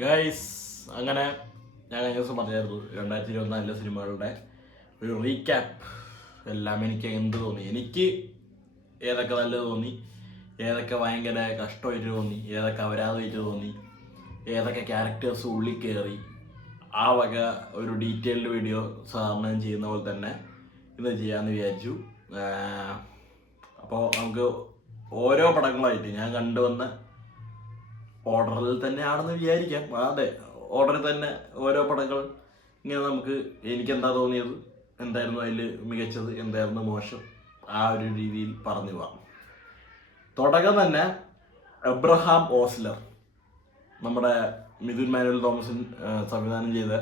Guys അങ്ങനെ ഞാൻ കഴിഞ്ഞ ദിവസം പറഞ്ഞായിരുന്നു 2024 സിനിമകളുടെ ഒരു റീക്യാപ്പ് എല്ലാം എനിക്ക് എന്ത് തോന്നി, എനിക്ക് ഏതൊക്കെ നല്ലത് തോന്നി, ഏതൊക്കെ ഭയങ്കര കഷ്ടമായിട്ട് തോന്നി, ഏതൊക്കെ അപരാധമായിട്ട് തോന്നി, ഏതൊക്കെ ക്യാരക്ടേഴ്സ് ഉള്ളിൽ കയറി, ആ വക ഒരു ഡീറ്റെയിൽഡ് വീഡിയോ സാധാരണ ചെയ്യുന്ന പോലെ തന്നെ ഇന്ന് ചെയ്യാമെന്ന് വിചാരിച്ചു. അപ്പോൾ നമുക്ക് ഓരോ പടങ്ങളായിട്ട് ഞാൻ കണ്ടുവന്ന ഓർഡറിൽ തന്നെയാണെന്ന് വിചാരിക്കാം. അതെ, ഓർഡറിൽ തന്നെ ഓരോ പടങ്ങൾ ഇങ്ങനെ നമുക്ക് എനിക്കെന്താ തോന്നിയത്, എന്തായിരുന്നു അതിൽ മികച്ചത്, എന്തായിരുന്നു മോശം, ആ ഒരു രീതിയിൽ പറഞ്ഞു പോവാം. തുടക്കം തന്നെ എബ്രഹാം ഓസ്ലർ, നമ്മുടെ മിഥുൻ മാനുവൽ തോമസൻ സംവിധാനം ചെയ്ത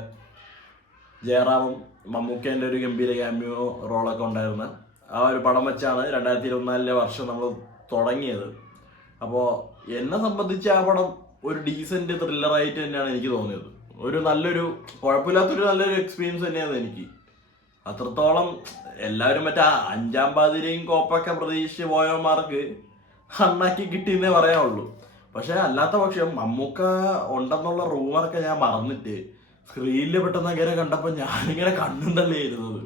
ജയറാമും മമ്മൂക്കേൻ്റെ ഒരു ഗംഭീര ക്യാമിയോ റോളൊക്കെ ഉണ്ടായിരുന്ന ആ ഒരു പടം വെച്ചാണ് 2024 വർഷം നമ്മൾ തുടങ്ങിയത്. അപ്പോൾ എന്നെ സംബന്ധിച്ച് ആ പടം ഒരു ഡീസൻറ്റ് ത്രില്ലറായിട്ട് തന്നെയാണ് എനിക്ക് തോന്നിയത്. ഒരു നല്ലൊരു കുഴപ്പമില്ലാത്തൊരു നല്ലൊരു എക്സ്പീരിയൻസ് തന്നെയാണ് എനിക്ക്. അത്രത്തോളം എല്ലാവരും മറ്റേ അഞ്ചാം പാതിരയും കോപ്പൊക്കെ പ്രതീക്ഷിച്ച് പോയവന്മാർക്ക് അണ്ണാക്കി കിട്ടിയെന്നേ പറയാനുള്ളൂ. പക്ഷെ അല്ലാത്ത പക്ഷം മമ്മൂക്ക ഉണ്ടെന്നുള്ള റൂമറൊക്കെ ഞാൻ മറന്നിട്ട് സ്ക്രീനിൽ പെട്ടെന്ന് അങ്ങനെ കണ്ടപ്പോൾ ഞാനിങ്ങനെ കണ്ണും തള്ളിയായിരുന്നത്.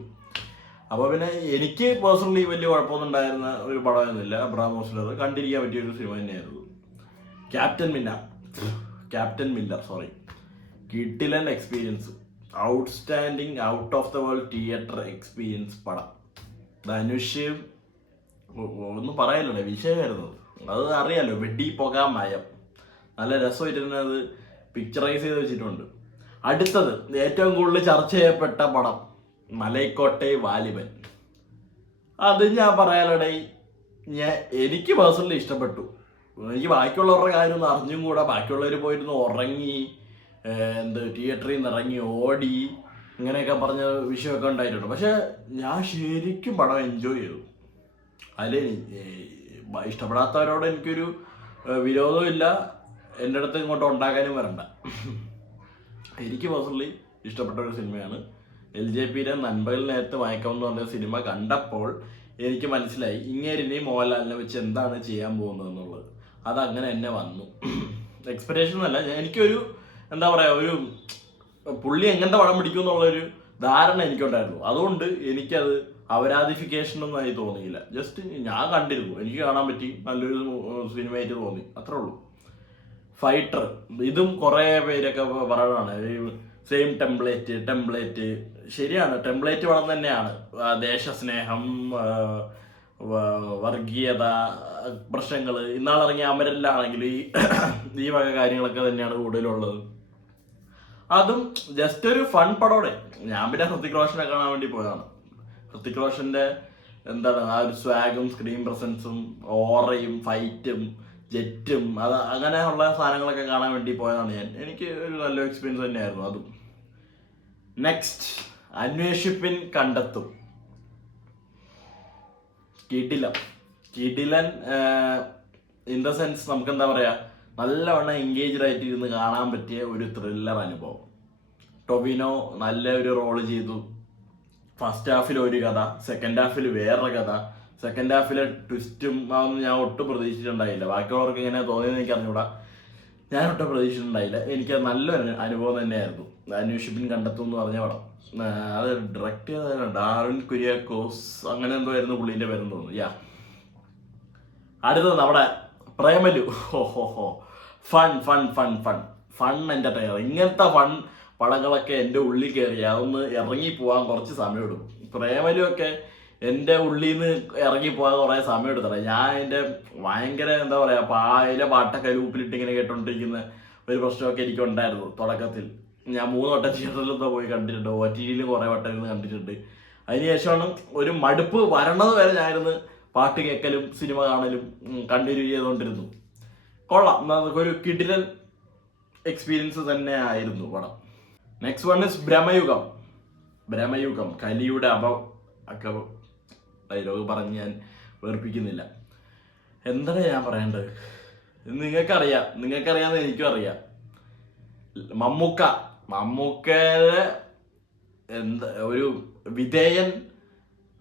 അപ്പോൾ പിന്നെ എനിക്ക് പേഴ്സണലി വലിയ കുഴപ്പമൊന്നും ഉണ്ടായിരുന്ന ഒരു പടമൊന്നുമില്ല. എബ്രഹാം ഓസ്ലർ കണ്ടിരിക്കാൻ പറ്റിയ ഒരു സിനിമ തന്നെയായിരുന്നു. ക്യാപ്റ്റൻ മില്ലർ കിഡിലൻ experience, outstanding, out of the world theatre experience പടം. ധനുഷ് ഒന്നും പറയാനില്ലേ, വിഷയമായിരുന്നത് അത് അറിയാലോ. വെടി പുക മയം നല്ല രസമായിട്ട് അത് പിക്ചറൈസ് ചെയ്ത് വെച്ചിട്ടുണ്ട്. അടുത്തത് ഏറ്റവും കൂടുതൽ ചർച്ച ചെയ്യപ്പെട്ട പടം മലൈക്കോട്ടെ വാലിബൻ. അത് ഞാൻ പറയാലടേ, എനിക്ക് പേഴ്സണലി ഇഷ്ടപ്പെട്ടു. എനിക്ക് ബാക്കിയുള്ളവരുടെ കാര്യമൊന്നും അറിഞ്ഞും കൂടാ. ബാക്കിയുള്ളവർ പോയിരുന്ന് ഉറങ്ങി, തിയേറ്ററിൽ നിന്ന് ഇറങ്ങി ഓടി, ഇങ്ങനെയൊക്കെ പറഞ്ഞ വിഷയമൊക്കെ ഉണ്ടായിട്ടുണ്ട്. പക്ഷെ ഞാൻ ശരിക്കും പടം എൻജോയ് ചെയ്തു. അതിൽ ഇഷ്ടപ്പെടാത്തവരോട് എനിക്കൊരു വിരോധവും ഇല്ല, എൻ്റെ അടുത്ത് ഇങ്ങോട്ട് ഉണ്ടാക്കാനും വരണ്ട. എനിക്ക് പേഴ്സണലി ഇഷ്ടപ്പെട്ട ഒരു സിനിമയാണ്. LJPയുടെ നൻപകൽ നേരത്തെ മയക്കം എന്ന് പറഞ്ഞ സിനിമ കണ്ടപ്പോൾ എനിക്ക് മനസ്സിലായി ഇങ്ങേരിനെ മോഹൻലാലിനെ വെച്ച് എന്താണ് ചെയ്യാൻ പോകുന്നത് എന്നുള്ളത്. അതങ്ങനെ തന്നെ വന്നു. എക്സ്പെക്ടേഷൻ എന്നല്ല, എനിക്കൊരു എന്താ പറയുക, ഒരു പുള്ളി എങ്ങനത്തെ പടം പിടിക്കും എന്നുള്ളൊരു ധാരണ എനിക്കുണ്ടായിരുന്നു. അതുകൊണ്ട് എനിക്കത് അപരാധിഫിക്കേഷൻ ഒന്നും ആയി തോന്നിയില്ല. ജസ്റ്റ് ഞാൻ കണ്ടിരുന്നു, എനിക്ക് കാണാൻ പറ്റി, നല്ലൊരു സിനിമയായിട്ട് തോന്നി, അത്രേ ഉള്ളൂ. ഫൈറ്റർ, ഇതും കുറേ പേരൊക്കെ പറയുകയാണ് സെയിം ടെംപ്ലേറ്റ്. ശരിയാണ്, ടെംപ്ലേറ്റ് പടം തന്നെയാണ്. ദേശസ്നേഹം, വർഗീയത പ്രശ്നങ്ങൾ, ഇന്നാളിറങ്ങിയ അമരനിലാണെങ്കിൽ ഈ വക കാര്യങ്ങളൊക്കെ തന്നെയാണ് കൂടുതലുള്ളത്. അതും ജസ്റ്റ് ഒരു ഫൺ പടോടെ. ഞാൻ പിന്നെ ഹൃത്തിക് റോഷനെ കാണാൻ വേണ്ടി പോയതാണ്. ഹൃത്തിക് റോഷന്റെ എന്താണ് ആ ഒരു സ്വാഗും സ്ക്രീൻ പ്രസൻസും ഓറയും ഫൈറ്റും ജെറ്റും അത് അങ്ങനെയുള്ള സാധനങ്ങളൊക്കെ കാണാൻ വേണ്ടി പോയതാണ് ഞാൻ. എനിക്ക് ഒരു നല്ല എക്സ്പീരിയൻസ് തന്നെയായിരുന്നു അതും. നെക്സ്റ്റ്, അന്വേഷിപ്പിൻ കണ്ടെത്തും. കിടിലൻ ഇൻ ദ സെൻസ്, നമുക്ക് എന്താ പറയാ, നല്ലവണ്ണം എൻഗേജ്ഡ് ആയിട്ട് ഇരുന്ന് കാണാൻ പറ്റിയ ഒരു ത്രില്ലർ അനുഭവം. ടൊവിനോ നല്ല ഒരു റോള് ചെയ്തു. ഫസ്റ്റ് ഹാഫിൽ ഒരു കഥ, സെക്കൻഡ് ഹാഫിൽ വേറൊരു കഥ. സെക്കൻഡ് ഹാഫിലെ ട്വിസ്റ്റും അതൊന്നും ഞാൻ ഒട്ടും പ്രതീക്ഷിച്ചിട്ടുണ്ടായില്ല. ബാക്കിയുള്ളവർക്ക് ഇങ്ങനെ തോന്നിയെന്ന് എനിക്ക് അറിഞ്ഞൂടാ, ഞാൻ ഒട്ടും പ്രതീക്ഷിച്ചിട്ടുണ്ടായില്ല. എനിക്ക് നല്ലൊരു അനുഭവം തന്നെയായിരുന്നു. അന്വേഷിപ്പിൻ കണ്ടെത്തും എന്ന് പറഞ്ഞ പടം. അത് ഡയറക്റ്റ് ചെയ്ത ഡാർവിൻ കുര്യാക്കോസ്, അങ്ങനെ എന്തോ ആയിരുന്നു പുള്ളീൻ്റെ പേരെന്ന് തോന്നുന്നു. അടുത്തത് നമ്മുടെ പ്രേമലു. Fun entertainer. ഇങ്ങനത്തെ ഫൺ പടങ്ങളൊക്കെ എൻ്റെ ഉള്ളിൽ കയറി അതൊന്ന് ഇറങ്ങി പോകാൻ കുറച്ച് സമയം എടുക്കും. പ്രേമലു ഒക്കെ എൻ്റെ ഉള്ളിൽ നിന്ന് ഇറങ്ങി പോകാൻ കുറേ സമയം എടുത്തത്. ഞാൻ എൻ്റെ ഭയങ്കര എന്താ പറയുക, പായിലെ പാട്ടൊക്കെ ലൂപ്പിലിട്ട് ഇങ്ങനെ കേട്ടോണ്ടിരിക്കുന്ന ഒരു പ്രശ്നമൊക്കെ എനിക്കുണ്ടായിരുന്നു തുടക്കത്തിൽ. ഞാൻ 3 വട്ടം തിയേറ്ററിലൊക്കെ പോയി കണ്ടിട്ടുണ്ട്, OTTയിലും കുറേ വട്ടം ഇരുന്ന് കണ്ടിട്ടുണ്ട്. അതിനുശേഷമാണ് ഒരു മടുപ്പ് വരണത് വരെ ഞാനിരുന്ന് പാട്ട് കേൾക്കലും സിനിമ കാണലും കണ്ടിന്യൂ ചെയ്തുകൊണ്ടിരുന്നു. കൊള്ളാം, നമുക്കൊരു കിടിലൻ എക്സ്പീരിയൻസ് തന്നെ ആയിരുന്നു പടം. Next one is Bramayugam. കലിയുടെ ഒക്കെ ഡയലോഗ് പറഞ്ഞ് ഞാൻ വേർപ്പിക്കുന്നില്ല. എന്താണ് ഞാൻ പറയേണ്ടത്? നിങ്ങൾക്കറിയാമെന്ന് എനിക്കും അറിയാം. മമ്മൂക്കയുടെ ഒരു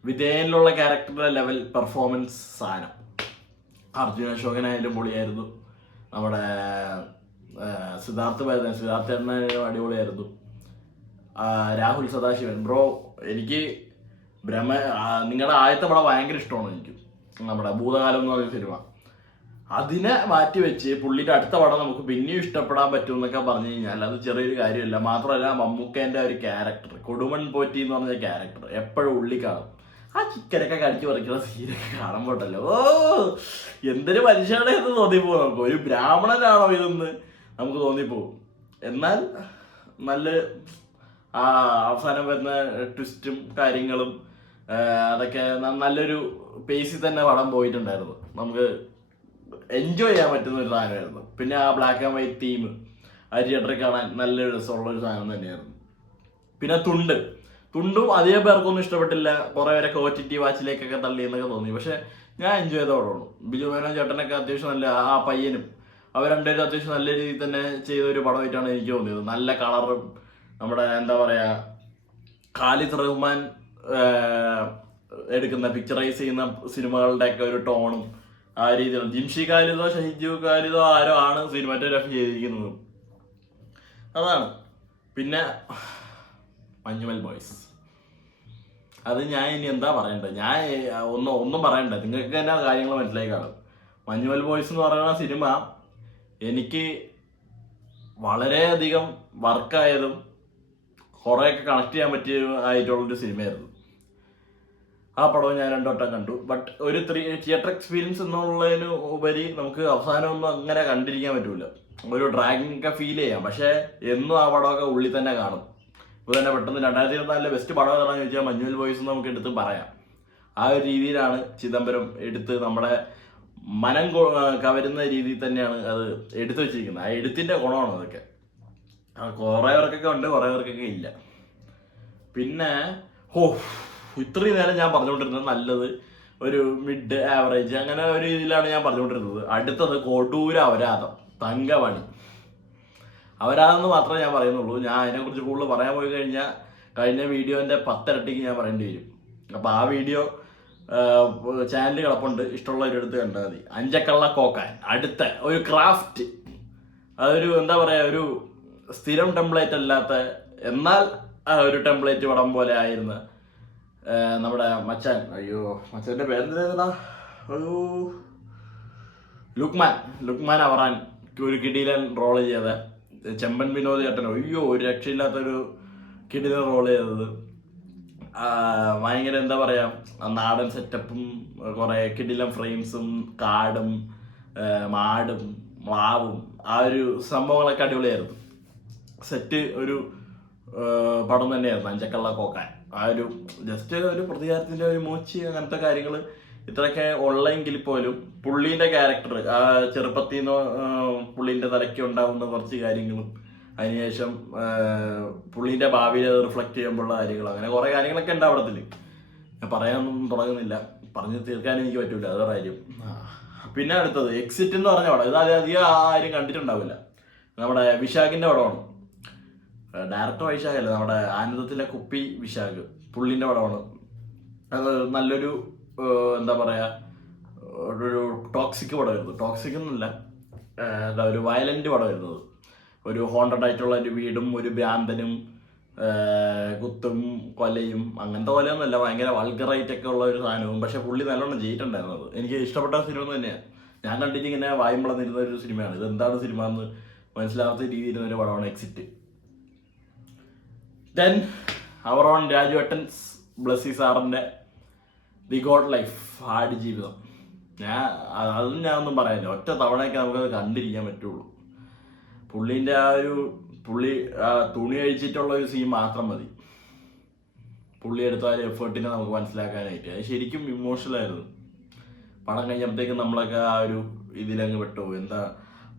വിധേയനിലുള്ള ക്യാരക്ടറുടെ ലെവൽ പെർഫോമൻസ് സാധനം. അർജുന അശോകനായാലും പൊളിയായിരുന്നു. നമ്മുടെ സിദ്ധാർത്ഥ അടിപൊളിയായിരുന്നു. രാഹുൽ സദാശിവൻ ബ്രോ, എനിക്ക് നിങ്ങളുടെ ആദ്യത്തെ പടം ഭയങ്കര ഇഷ്ടമാണ് എനിക്ക്. നമ്മുടെ ഭൂതകാലം എന്ന് പറയുന്ന സിനിമ, അതിനെ മാറ്റി വെച്ച് പുള്ളിയുടെ അടുത്ത പടം നമുക്ക് പിന്നെയും ഇഷ്ടപ്പെടാൻ പറ്റും എന്നൊക്കെ പറഞ്ഞു കഴിഞ്ഞാൽ അത് ചെറിയൊരു കാര്യമില്ല. മാത്രമല്ല മമ്മൂക്കേൻ്റെ ഒരു ക്യാരക്ടർ, കൊടുമൺ പോറ്റി എന്ന് പറഞ്ഞ ക്യാരക്ടർ എപ്പോഴും ഉള്ളി കാണും. ആ ചിക്കനൊക്കെ കടിച്ചു പറിക്കുന്ന സീനൊക്കെ കാണുമ്പോട്ടല്ലോ, ഓ എന്തൊരു മനുഷ്യരുടെ എന്ന് തോന്നിപ്പോകും നമുക്ക്. ഒരു ബ്രാഹ്മണനാണോ ഇതെന്ന് നമുക്ക് തോന്നിപ്പോകും. എന്നാൽ നല്ല അവസാനം വരുന്ന ട്വിസ്റ്റും കാര്യങ്ങളും അതൊക്കെ നല്ലൊരു പേസിൽ തന്നെ പടം പോയിട്ടുണ്ടായിരുന്നു. നമുക്ക് എൻജോയ് ചെയ്യാൻ പറ്റുന്ന ഒരു സാധനമായിരുന്നു. പിന്നെ ആ ബ്ലാക്ക് ആൻഡ് വൈറ്റ് തീം ആ തിയേറ്ററിൽ കാണാൻ നല്ല രസമുള്ള ഒരു സാധനം തന്നെയായിരുന്നു. പിന്നെ തുണ്ടും അധികം പേർക്കൊന്നും ഇഷ്ടപ്പെട്ടില്ല. കുറെ പേരൊക്കെ OTT വാച്ചിലേക്കൊക്കെ തള്ളി എന്നൊക്കെ തോന്നി. പക്ഷെ ഞാൻ എൻജോയ് ചെയ്ത പടമാണ്. ബിജു മേനോൻ ചേട്ടനൊക്കെ അത്യാവശ്യം നല്ല, ആ പയ്യനും അവർ രണ്ടുപേരും അത്യാവശ്യം നല്ല രീതിയിൽ തന്നെ ചെയ്ത ഒരു പടമായിട്ടാണ് എനിക്ക് തോന്നിയത്. നല്ല കളറും, നമ്മുടെ എന്താ പറയാ, ഖാലിദ് റഹ്മാൻ എടുക്കുന്ന പിക്ചറൈസ് ചെയ്യുന്ന സിനിമകളുടെയൊക്കെ ഒരു ടോണും ആ രീതിയിലാണ്. ജിംഷി ഖാലിദോ ഷഹിജു ഖാലിദോ ആരോ ആണ് സിനിമാറ്റോഗ്രാഫി ചെയ്തിരിക്കുന്നത്. അതാണ്. പിന്നെ മഞ്ഞുമൽ ബോയ്സ്, അത് ഞാൻ ഇനി എന്താ പറയണ്ടത്? ഞാൻ ഒന്നും പറയണ്ട, നിങ്ങൾക്ക് തന്നെ കാര്യങ്ങൾ മനസ്സിലായി കാണും. മഞ്ഞുമൽ ബോയ്സ് എന്ന് പറയുന്ന സിനിമ എനിക്ക് വളരെയധികം വർക്കായതും കുറേയൊക്കെ കണക്ട് ചെയ്യാൻ പറ്റിയ ആയിട്ടുള്ളൊരു സിനിമയായിരുന്നു. ആ പടവും ഞാൻ 2 വട്ടം കണ്ടു. ബട്ട് ഒരു തിയേറ്റർ എക്സ്പീരിയൻസ് എന്നുള്ളതിന് ഉപരി നമുക്ക് അവസാനമൊന്നും അങ്ങനെ കണ്ടിരിക്കാൻ പറ്റൂല. ഒരു ഡ്രാഗിങ് ഒക്കെ ഫീൽ ചെയ്യാം. പക്ഷേ എന്നും ആ പടമൊക്കെ ഉള്ളിൽ തന്നെ കാണും. ഇപ്പോൾ തന്നെ പെട്ടെന്ന് 2024 ബെസ്റ്റ് പടം ഏതാണെന്ന് ചോദിച്ചാൽ മഞ്ഞുമൽ ബോയ്സ് നമുക്ക് എടുത്ത് പറയാം. ആ ഒരു രീതിയിലാണ് ചിദംബരം എടുത്ത് നമ്മുടെ മനം കവരുന്ന രീതിയിൽ തന്നെയാണ് അത് എടുത്തു വെച്ചിരിക്കുന്നത്. ആ എഴുത്തിൻ്റെ ഗുണമാണ് അതൊക്കെ. കുറേ പേർക്കൊക്കെ ഉണ്ട്, കുറേ പേർക്കൊക്കെ ഇല്ല. പിന്നെ ഇത്രയും നേരം ഞാൻ പറഞ്ഞുകൊണ്ടിരുന്നത് നല്ലത്, ഒരു മിഡ് ആവറേജ്, അങ്ങനെ ഒരു രീതിയിലാണ് ഞാൻ പറഞ്ഞുകൊണ്ടിരുന്നത്. അടുത്തത് കൊടൂര അപരാധം, തങ്കമണി. അപരാധം എന്ന് മാത്രമേ ഞാൻ പറയുന്നുള്ളൂ. ഞാൻ അതിനെക്കുറിച്ച് കൂടുതൽ പറയാൻ പോയി കഴിഞ്ഞാൽ കഴിഞ്ഞ വീഡിയോൻ്റെ 10 ഇരട്ടിക്ക് ഞാൻ പറയേണ്ടി വരും. അപ്പോൾ ആ വീഡിയോ ചാനൽ കിടപ്പുണ്ട്, ഇഷ്ടമുള്ളവരെടുത്ത് കണ്ടാൽ മതി. അഞ്ചക്കള്ള കോക്കാൻ, അടുത്ത ഒരു ക്രാഫ്റ്റ്, അതൊരു എന്താ പറയുക, ഒരു സ്ഥിരം ടെംപ്ലേറ്റ് അല്ലാത്ത എന്നാൽ ഒരു ടെംപ്ലേറ്റ് പടം പോലെ ആയിരുന്ന നമ്മുടെ മച്ചാൻ്റെ പേരെന്താ, ഒരു ലുക്മാൻ അവറാൻ ഒരു കിടിലൻ റോള് ചെയ്ത ചെമ്പൻ വിനോദ് ചേട്ടനോ, ഒരു രക്ഷയില്ലാത്തൊരു കിടിലൻ റോള് ചെയ്തത്. ഭയങ്കര എന്താ പറയാ, നാടൻ സെറ്റപ്പും കുറെ കിടിലൻ ഫ്രെയിംസും കാടും മാടും മാവും ആ ഒരു സംഭവങ്ങളൊക്കെ അടിപൊളിയായിരുന്നു. സെറ്റ് ഒരു പടം തന്നെയായിരുന്നു അഞ്ചക്കള്ള കോക്കാൻ. ആ ഒരു ജസ്റ്റ് ഒരു പ്രതികാരത്തിന്റെ ഒരു മൂച്ചി അങ്ങനത്തെ കാര്യങ്ങൾ ഇത്രയൊക്കെ ഉള്ളെങ്കിൽ പോലും പുള്ളീൻ്റെ ക്യാരക്ടർ, ആ ചെറുപ്പത്തിൽ നിന്ന് പുള്ളീൻ്റെ തലയ്ക്ക് ഉണ്ടാകുന്ന കുറച്ച് കാര്യങ്ങളും അതിനുശേഷം പുള്ളീൻ്റെ ഭാവിയിൽ റിഫ്ലക്ട് ചെയ്യുമ്പോഴുള്ള കാര്യങ്ങളും, അങ്ങനെ കുറേ കാര്യങ്ങളൊക്കെ ഉണ്ട് അവിടത്തിൽ. ഞാൻ പറയാനൊന്നും തുടങ്ങുന്നില്ല, പറഞ്ഞു തീർക്കാൻ എനിക്ക് പറ്റൂല, അതൊരു കാര്യം. പിന്നെ അടുത്തത് എക്സിറ്റ് എന്ന് പറഞ്ഞ പടം. ഇത് അധികം ആരും കണ്ടിട്ടുണ്ടാവില്ല. നമ്മുടെ വിശാഖിൻ്റെ പടമാണ്. ഡയറക്ടർ വൈശാഖല്ല, നമ്മുടെ ആനന്ദത്തിലെ കുപ്പി വിശാഖ്, പുള്ളിൻ്റെ പടമാണ്. അത് നല്ലൊരു എന്താ പറയുക, ഒരു ടോക്സിക് പടമായിരുന്നു. ടോക്സിക് എന്നല്ല, എന്താ ഒരു വയലന്റ് പടമായിരുന്നത്. ഒരു ഹോണ്ടഡ് ആയിട്ടുള്ള ഒരു വീടും ഒരു ഭ്രാന്തനും കുത്തും കൊലയും, അങ്ങനത്തെ കൊലയൊന്നുമല്ല, ഭയങ്കര വൾഗറായിട്ടൊക്കെ ഉള്ള ഒരു സാധനവും. പക്ഷെ പുള്ളി നല്ലോണം ചെയ്തിട്ടുണ്ടായിരുന്നത്. എനിക്ക് ഇഷ്ടപ്പെട്ട സിനിമ തന്നെയാണ്. ഞാൻ കണ്ടിട്ട് ഇങ്ങനെ വായുമ്പളന്നിരുന്ന ഒരു സിനിമയാണ്. ഇത് എന്താണ് സിനിമ എന്ന് മനസ്സിലാവാത്ത രീതിയിലിരുന്ന ഒരു പടമാണ് എക്സിറ്റ്. ദെൻ അവർ ഓൺ രാജുവേട്ടൻസ് ബ്ലസ്സി സാറിൻ്റെ ദി ഗോഡ് ലൈഫ്, ആടുജീവിതം. അതും ഞാനൊന്നും പറയാനില്ല, ഒറ്റ തവണയൊക്കെ നമുക്കത് കണ്ടിരിക്കാൻ പറ്റുള്ളൂ. പുള്ളീൻ്റെ പുള്ളി തുണി അഴിച്ചിട്ടുള്ള ഒരു സീൻ മാത്രം മതി പുള്ളി എടുത്ത ആ എഫേർട്ടിനെ നമുക്ക് മനസ്സിലാക്കാനായിട്ട്. അത് ശരിക്കും ഇമോഷണലായിരുന്നു. പടം കഴിഞ്ഞപ്പോഴത്തേക്കും നമ്മളൊക്കെ ആ ഒരു ഇതിലങ്ങ് പെട്ടുപോകും. എന്താ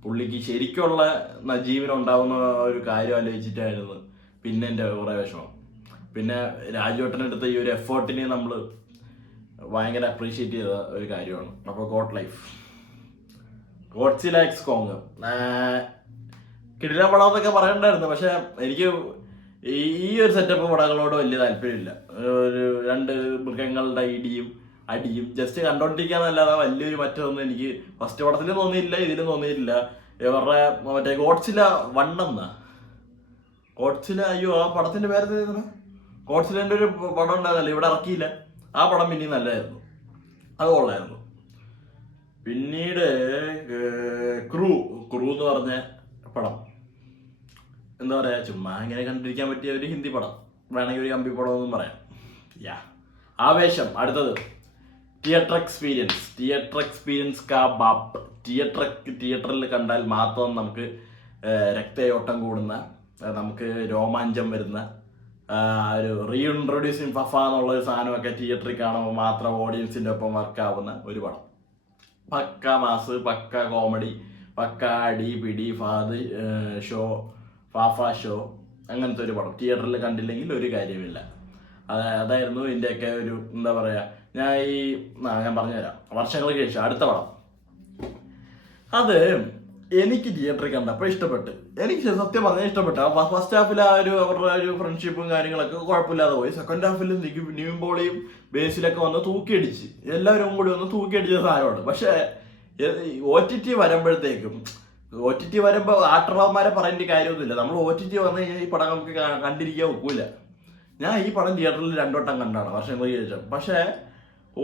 പുള്ളിക്ക് ശരിക്കുള്ള ജീവനുണ്ടാവുന്ന ഒരു കാര്യം ആലോചിച്ചിട്ടായിരുന്നു പിന്നെ എൻ്റെ കുറേ വിഷമം. പിന്നെ രാജുവേട്ടനെടുത്ത ഈ ഒരു എഫേർട്ടിനെ നമ്മൾ ഭയങ്കര അപ്രീഷിയേറ്റ് ചെയ്ത ഒരു കാര്യമാണ്. അപ്പോൾ goat life, Godzilla x Kong കിടില പടം എന്നൊക്കെ പറയണ്ടായിരുന്നു. പക്ഷെ എനിക്ക് ഈ ഒരു സെറ്റപ്പ് പടങ്ങളോട് വലിയ താല്പര്യമില്ല. ഒരു 2 മൃഗങ്ങളുടെ അടിയും ജസ്റ്റ് കണ്ടോണ്ടിരിക്കാന്നല്ലാതെ വലിയൊരു മറ്റൊന്നും എനിക്ക് ഫസ്റ്റ് പടത്തിലും തോന്നിയില്ല, ഇതിലും തോന്നിയിട്ടില്ല. ഇവരുടെ മറ്റേ ഗോഡ്സില 1 എന്നാ ഗോഡ്സില, അയ്യോ ആ പടത്തിന്റെ പേര് ഗോഡ്സിലേന്റെ ഒരു പടം ഉണ്ടായിരുന്നല്ലോ, ഇവിടെ ഇറക്കിയില്ല. ആ പടം പിന്നെയും നല്ലതായിരുന്നു, അത് കൊള്ളായിരുന്നു. പിന്നീട് ക്രൂ എന്ന് പറഞ്ഞ പടം, എന്താ പറയാ, ചുമ്മാ ഇങ്ങനെ കണ്ടിരിക്കാൻ പറ്റിയ ഒരു ഹിന്ദി പടം, വേണമെങ്കിൽ ഒരു കമ്പി പടം എന്നും പറയാം. ആവേശം അടുത്തത്. തിയേറ്റർ എക്സ്പീരിയൻസ് കാ ബാപ്പ്. തിയേറ്ററിൽ കണ്ടാൽ മാത്രം നമുക്ക് രക്തയോട്ടം കൂടുന്ന, നമുക്ക് രോമാഞ്ചം വരുന്ന, ഒരു റീഇൻട്രൊഡ്യൂസിങ് ഫഫ എന്നുള്ളൊരു സാധനമൊക്കെ തിയേറ്ററിൽ കാണുമ്പോൾ മാത്രം ഓഡിയൻസിൻ്റെ ഒപ്പം വർക്കാവുന്ന ഒരു പടം. പക്ക മാസ്, പക്ക കോമഡി, പക്ക അടി പിടി ഫാദ് ഫാഫ ഷോ, അങ്ങനത്തെ ഒരു പടം തിയേറ്ററിൽ കണ്ടില്ലെങ്കിൽ ഒരു കാര്യമില്ല. അതായിരുന്നു ഇതിൻ്റെയൊക്കെ ഒരു എന്താ പറയുക. ഞാൻ പറഞ്ഞുതരാം. വർഷങ്ങൾക്ക് ശേഷം അടുത്ത പടം, അത് എനിക്ക് തിയേറ്ററിൽ കണ്ടപ്പോൾ ഇഷ്ടപ്പെട്ട്, എനിക്ക് സത്യം പറഞ്ഞാൽ ഇഷ്ടപ്പെട്ടു. ഫസ്റ്റ് ഹാഫിൽ അവരുടെ ഒരു ഫ്രണ്ട്ഷിപ്പും കാര്യങ്ങളൊക്കെ കുഴപ്പമില്ലാതെ പോയി. സെക്കൻഡ് ഹാഫിൽ നിവിൻ പോളിയും ബേസിലൊക്കെ വന്ന് തൂക്കിയടിച്ച്, എല്ലാവരും കൂടി വന്ന് തൂക്കിയടിച്ച സാധനമാണ്. പക്ഷേ OTT വരുമ്പോഴത്തേക്കും, OTT വരുമ്പോൾ ആക്ടർമാരെ പറയേണ്ട കാര്യമൊന്നുമില്ല. നമ്മൾ OTT വന്നു കഴിഞ്ഞാൽ ഈ പടം നമുക്ക് കണ്ടിരിക്കാൻ ഒക്കില്ല. ഞാൻ ഈ പടം തിയേറ്ററിൽ 2 വട്ടം കണ്ടാണ് വർഷങ്ങൾക്ക് ശേഷം. പക്ഷേ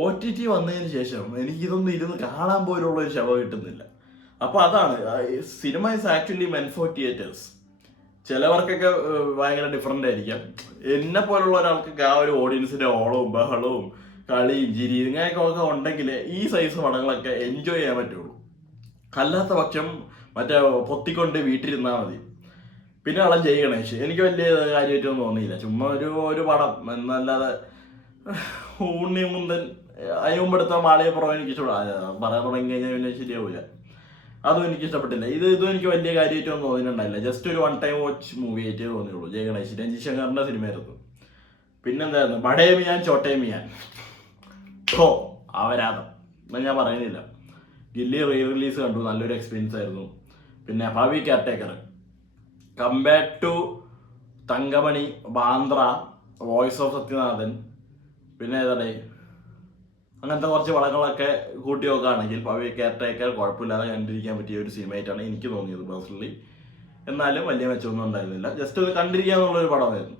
OTT വന്നതിന് ശേഷം എനിക്കിതൊന്നും ഇരുന്ന് കാണാൻ പോലുള്ള ഒരു ശവ കിട്ടുന്നില്ല. അപ്പോൾ അതാണ്, cinema is actually meant for theatres. ചിലവർക്കൊക്കെ ഭയങ്കര ഡിഫറെൻ്റ് ആയിരിക്കാം. എന്നെ പോലുള്ള ഒരാൾക്കൊക്കെ ആ ഒരു ഓഡിയൻസിൻ്റെ ഓളവും ബഹളവും കളിയും ചിരി ഇങ്ങനെയൊക്കെ ഉണ്ടെങ്കിൽ ഈ സൈസ് പടങ്ങളൊക്കെ എൻജോയ് ചെയ്യാൻ പറ്റുള്ളൂ. അല്ലാത്ത പക്ഷം മറ്റേ പൊത്തിക്കൊണ്ട് വീട്ടിലിരുന്നാൽ മതി. പിന്നെ ആളെ ജയ് ഗണേഷ് എനിക്ക് വലിയ കാര്യമായിട്ടൊന്നും തോന്നിയില്ല. ചുമ്മാ ഒരു പടം എന്നല്ലാതെ ഉണ്ണി മുന്തൻ അയ്യുമ്പെടുത്ത മാളിയെ പുറം എനിക്ക് ഇഷ്ടപ്പെടാം. പറയാൻ തുടങ്ങി കഴിഞ്ഞാൽ പിന്നെ ശരിയാവില്ല. അതും എനിക്ക് ഇഷ്ടപ്പെട്ടില്ല. ഇതും എനിക്ക് വലിയ കാര്യമായിട്ടൊന്നും തോന്നിയിട്ടുണ്ടായില്ല. ജസ്റ്റ് ഒരു 1 ടൈം വാച്ച് മൂവി ആയിട്ടേ തോന്നിയുള്ളൂ. ജയ് ഗണേഷ് രഞ്ജിത് ശങ്കറിന്റെ സിനിമയായിരുന്നു. പിന്നെന്തായിരുന്നു, ബഡേ മിയാൻ ചോട്ടേ മിയാൻ, അവരാധം ഞാൻ പറയുന്നില്ല. ഗില്ലി റിലീസ് കണ്ടു, നല്ലൊരു എക്സ്പീരിയൻസ് ആയിരുന്നു. പിന്നെ ഭാവി caretaker, compared to Thankamani, Bandra, voice of Sathyanathan, പിന്നെ ഏതാണ് അങ്ങനത്തെ കുറച്ച് പടങ്ങളൊക്കെ കൂട്ടി നോക്കുകയാണെങ്കിൽ ഭാവി കെയർടേക്കർ കുഴപ്പമില്ലാതെ കണ്ടിരിക്കാൻ പറ്റിയ ഒരു സിനിമയായിട്ടാണ് എനിക്ക് തോന്നിയത് പേഴ്സണലി. എന്നാലും വലിയ മെച്ചമൊന്നും ഉണ്ടായിരുന്നില്ല. ജസ്റ്റ് ഒന്ന് കണ്ടിരിക്കുക എന്നുള്ളൊരു പടമായിരുന്നു.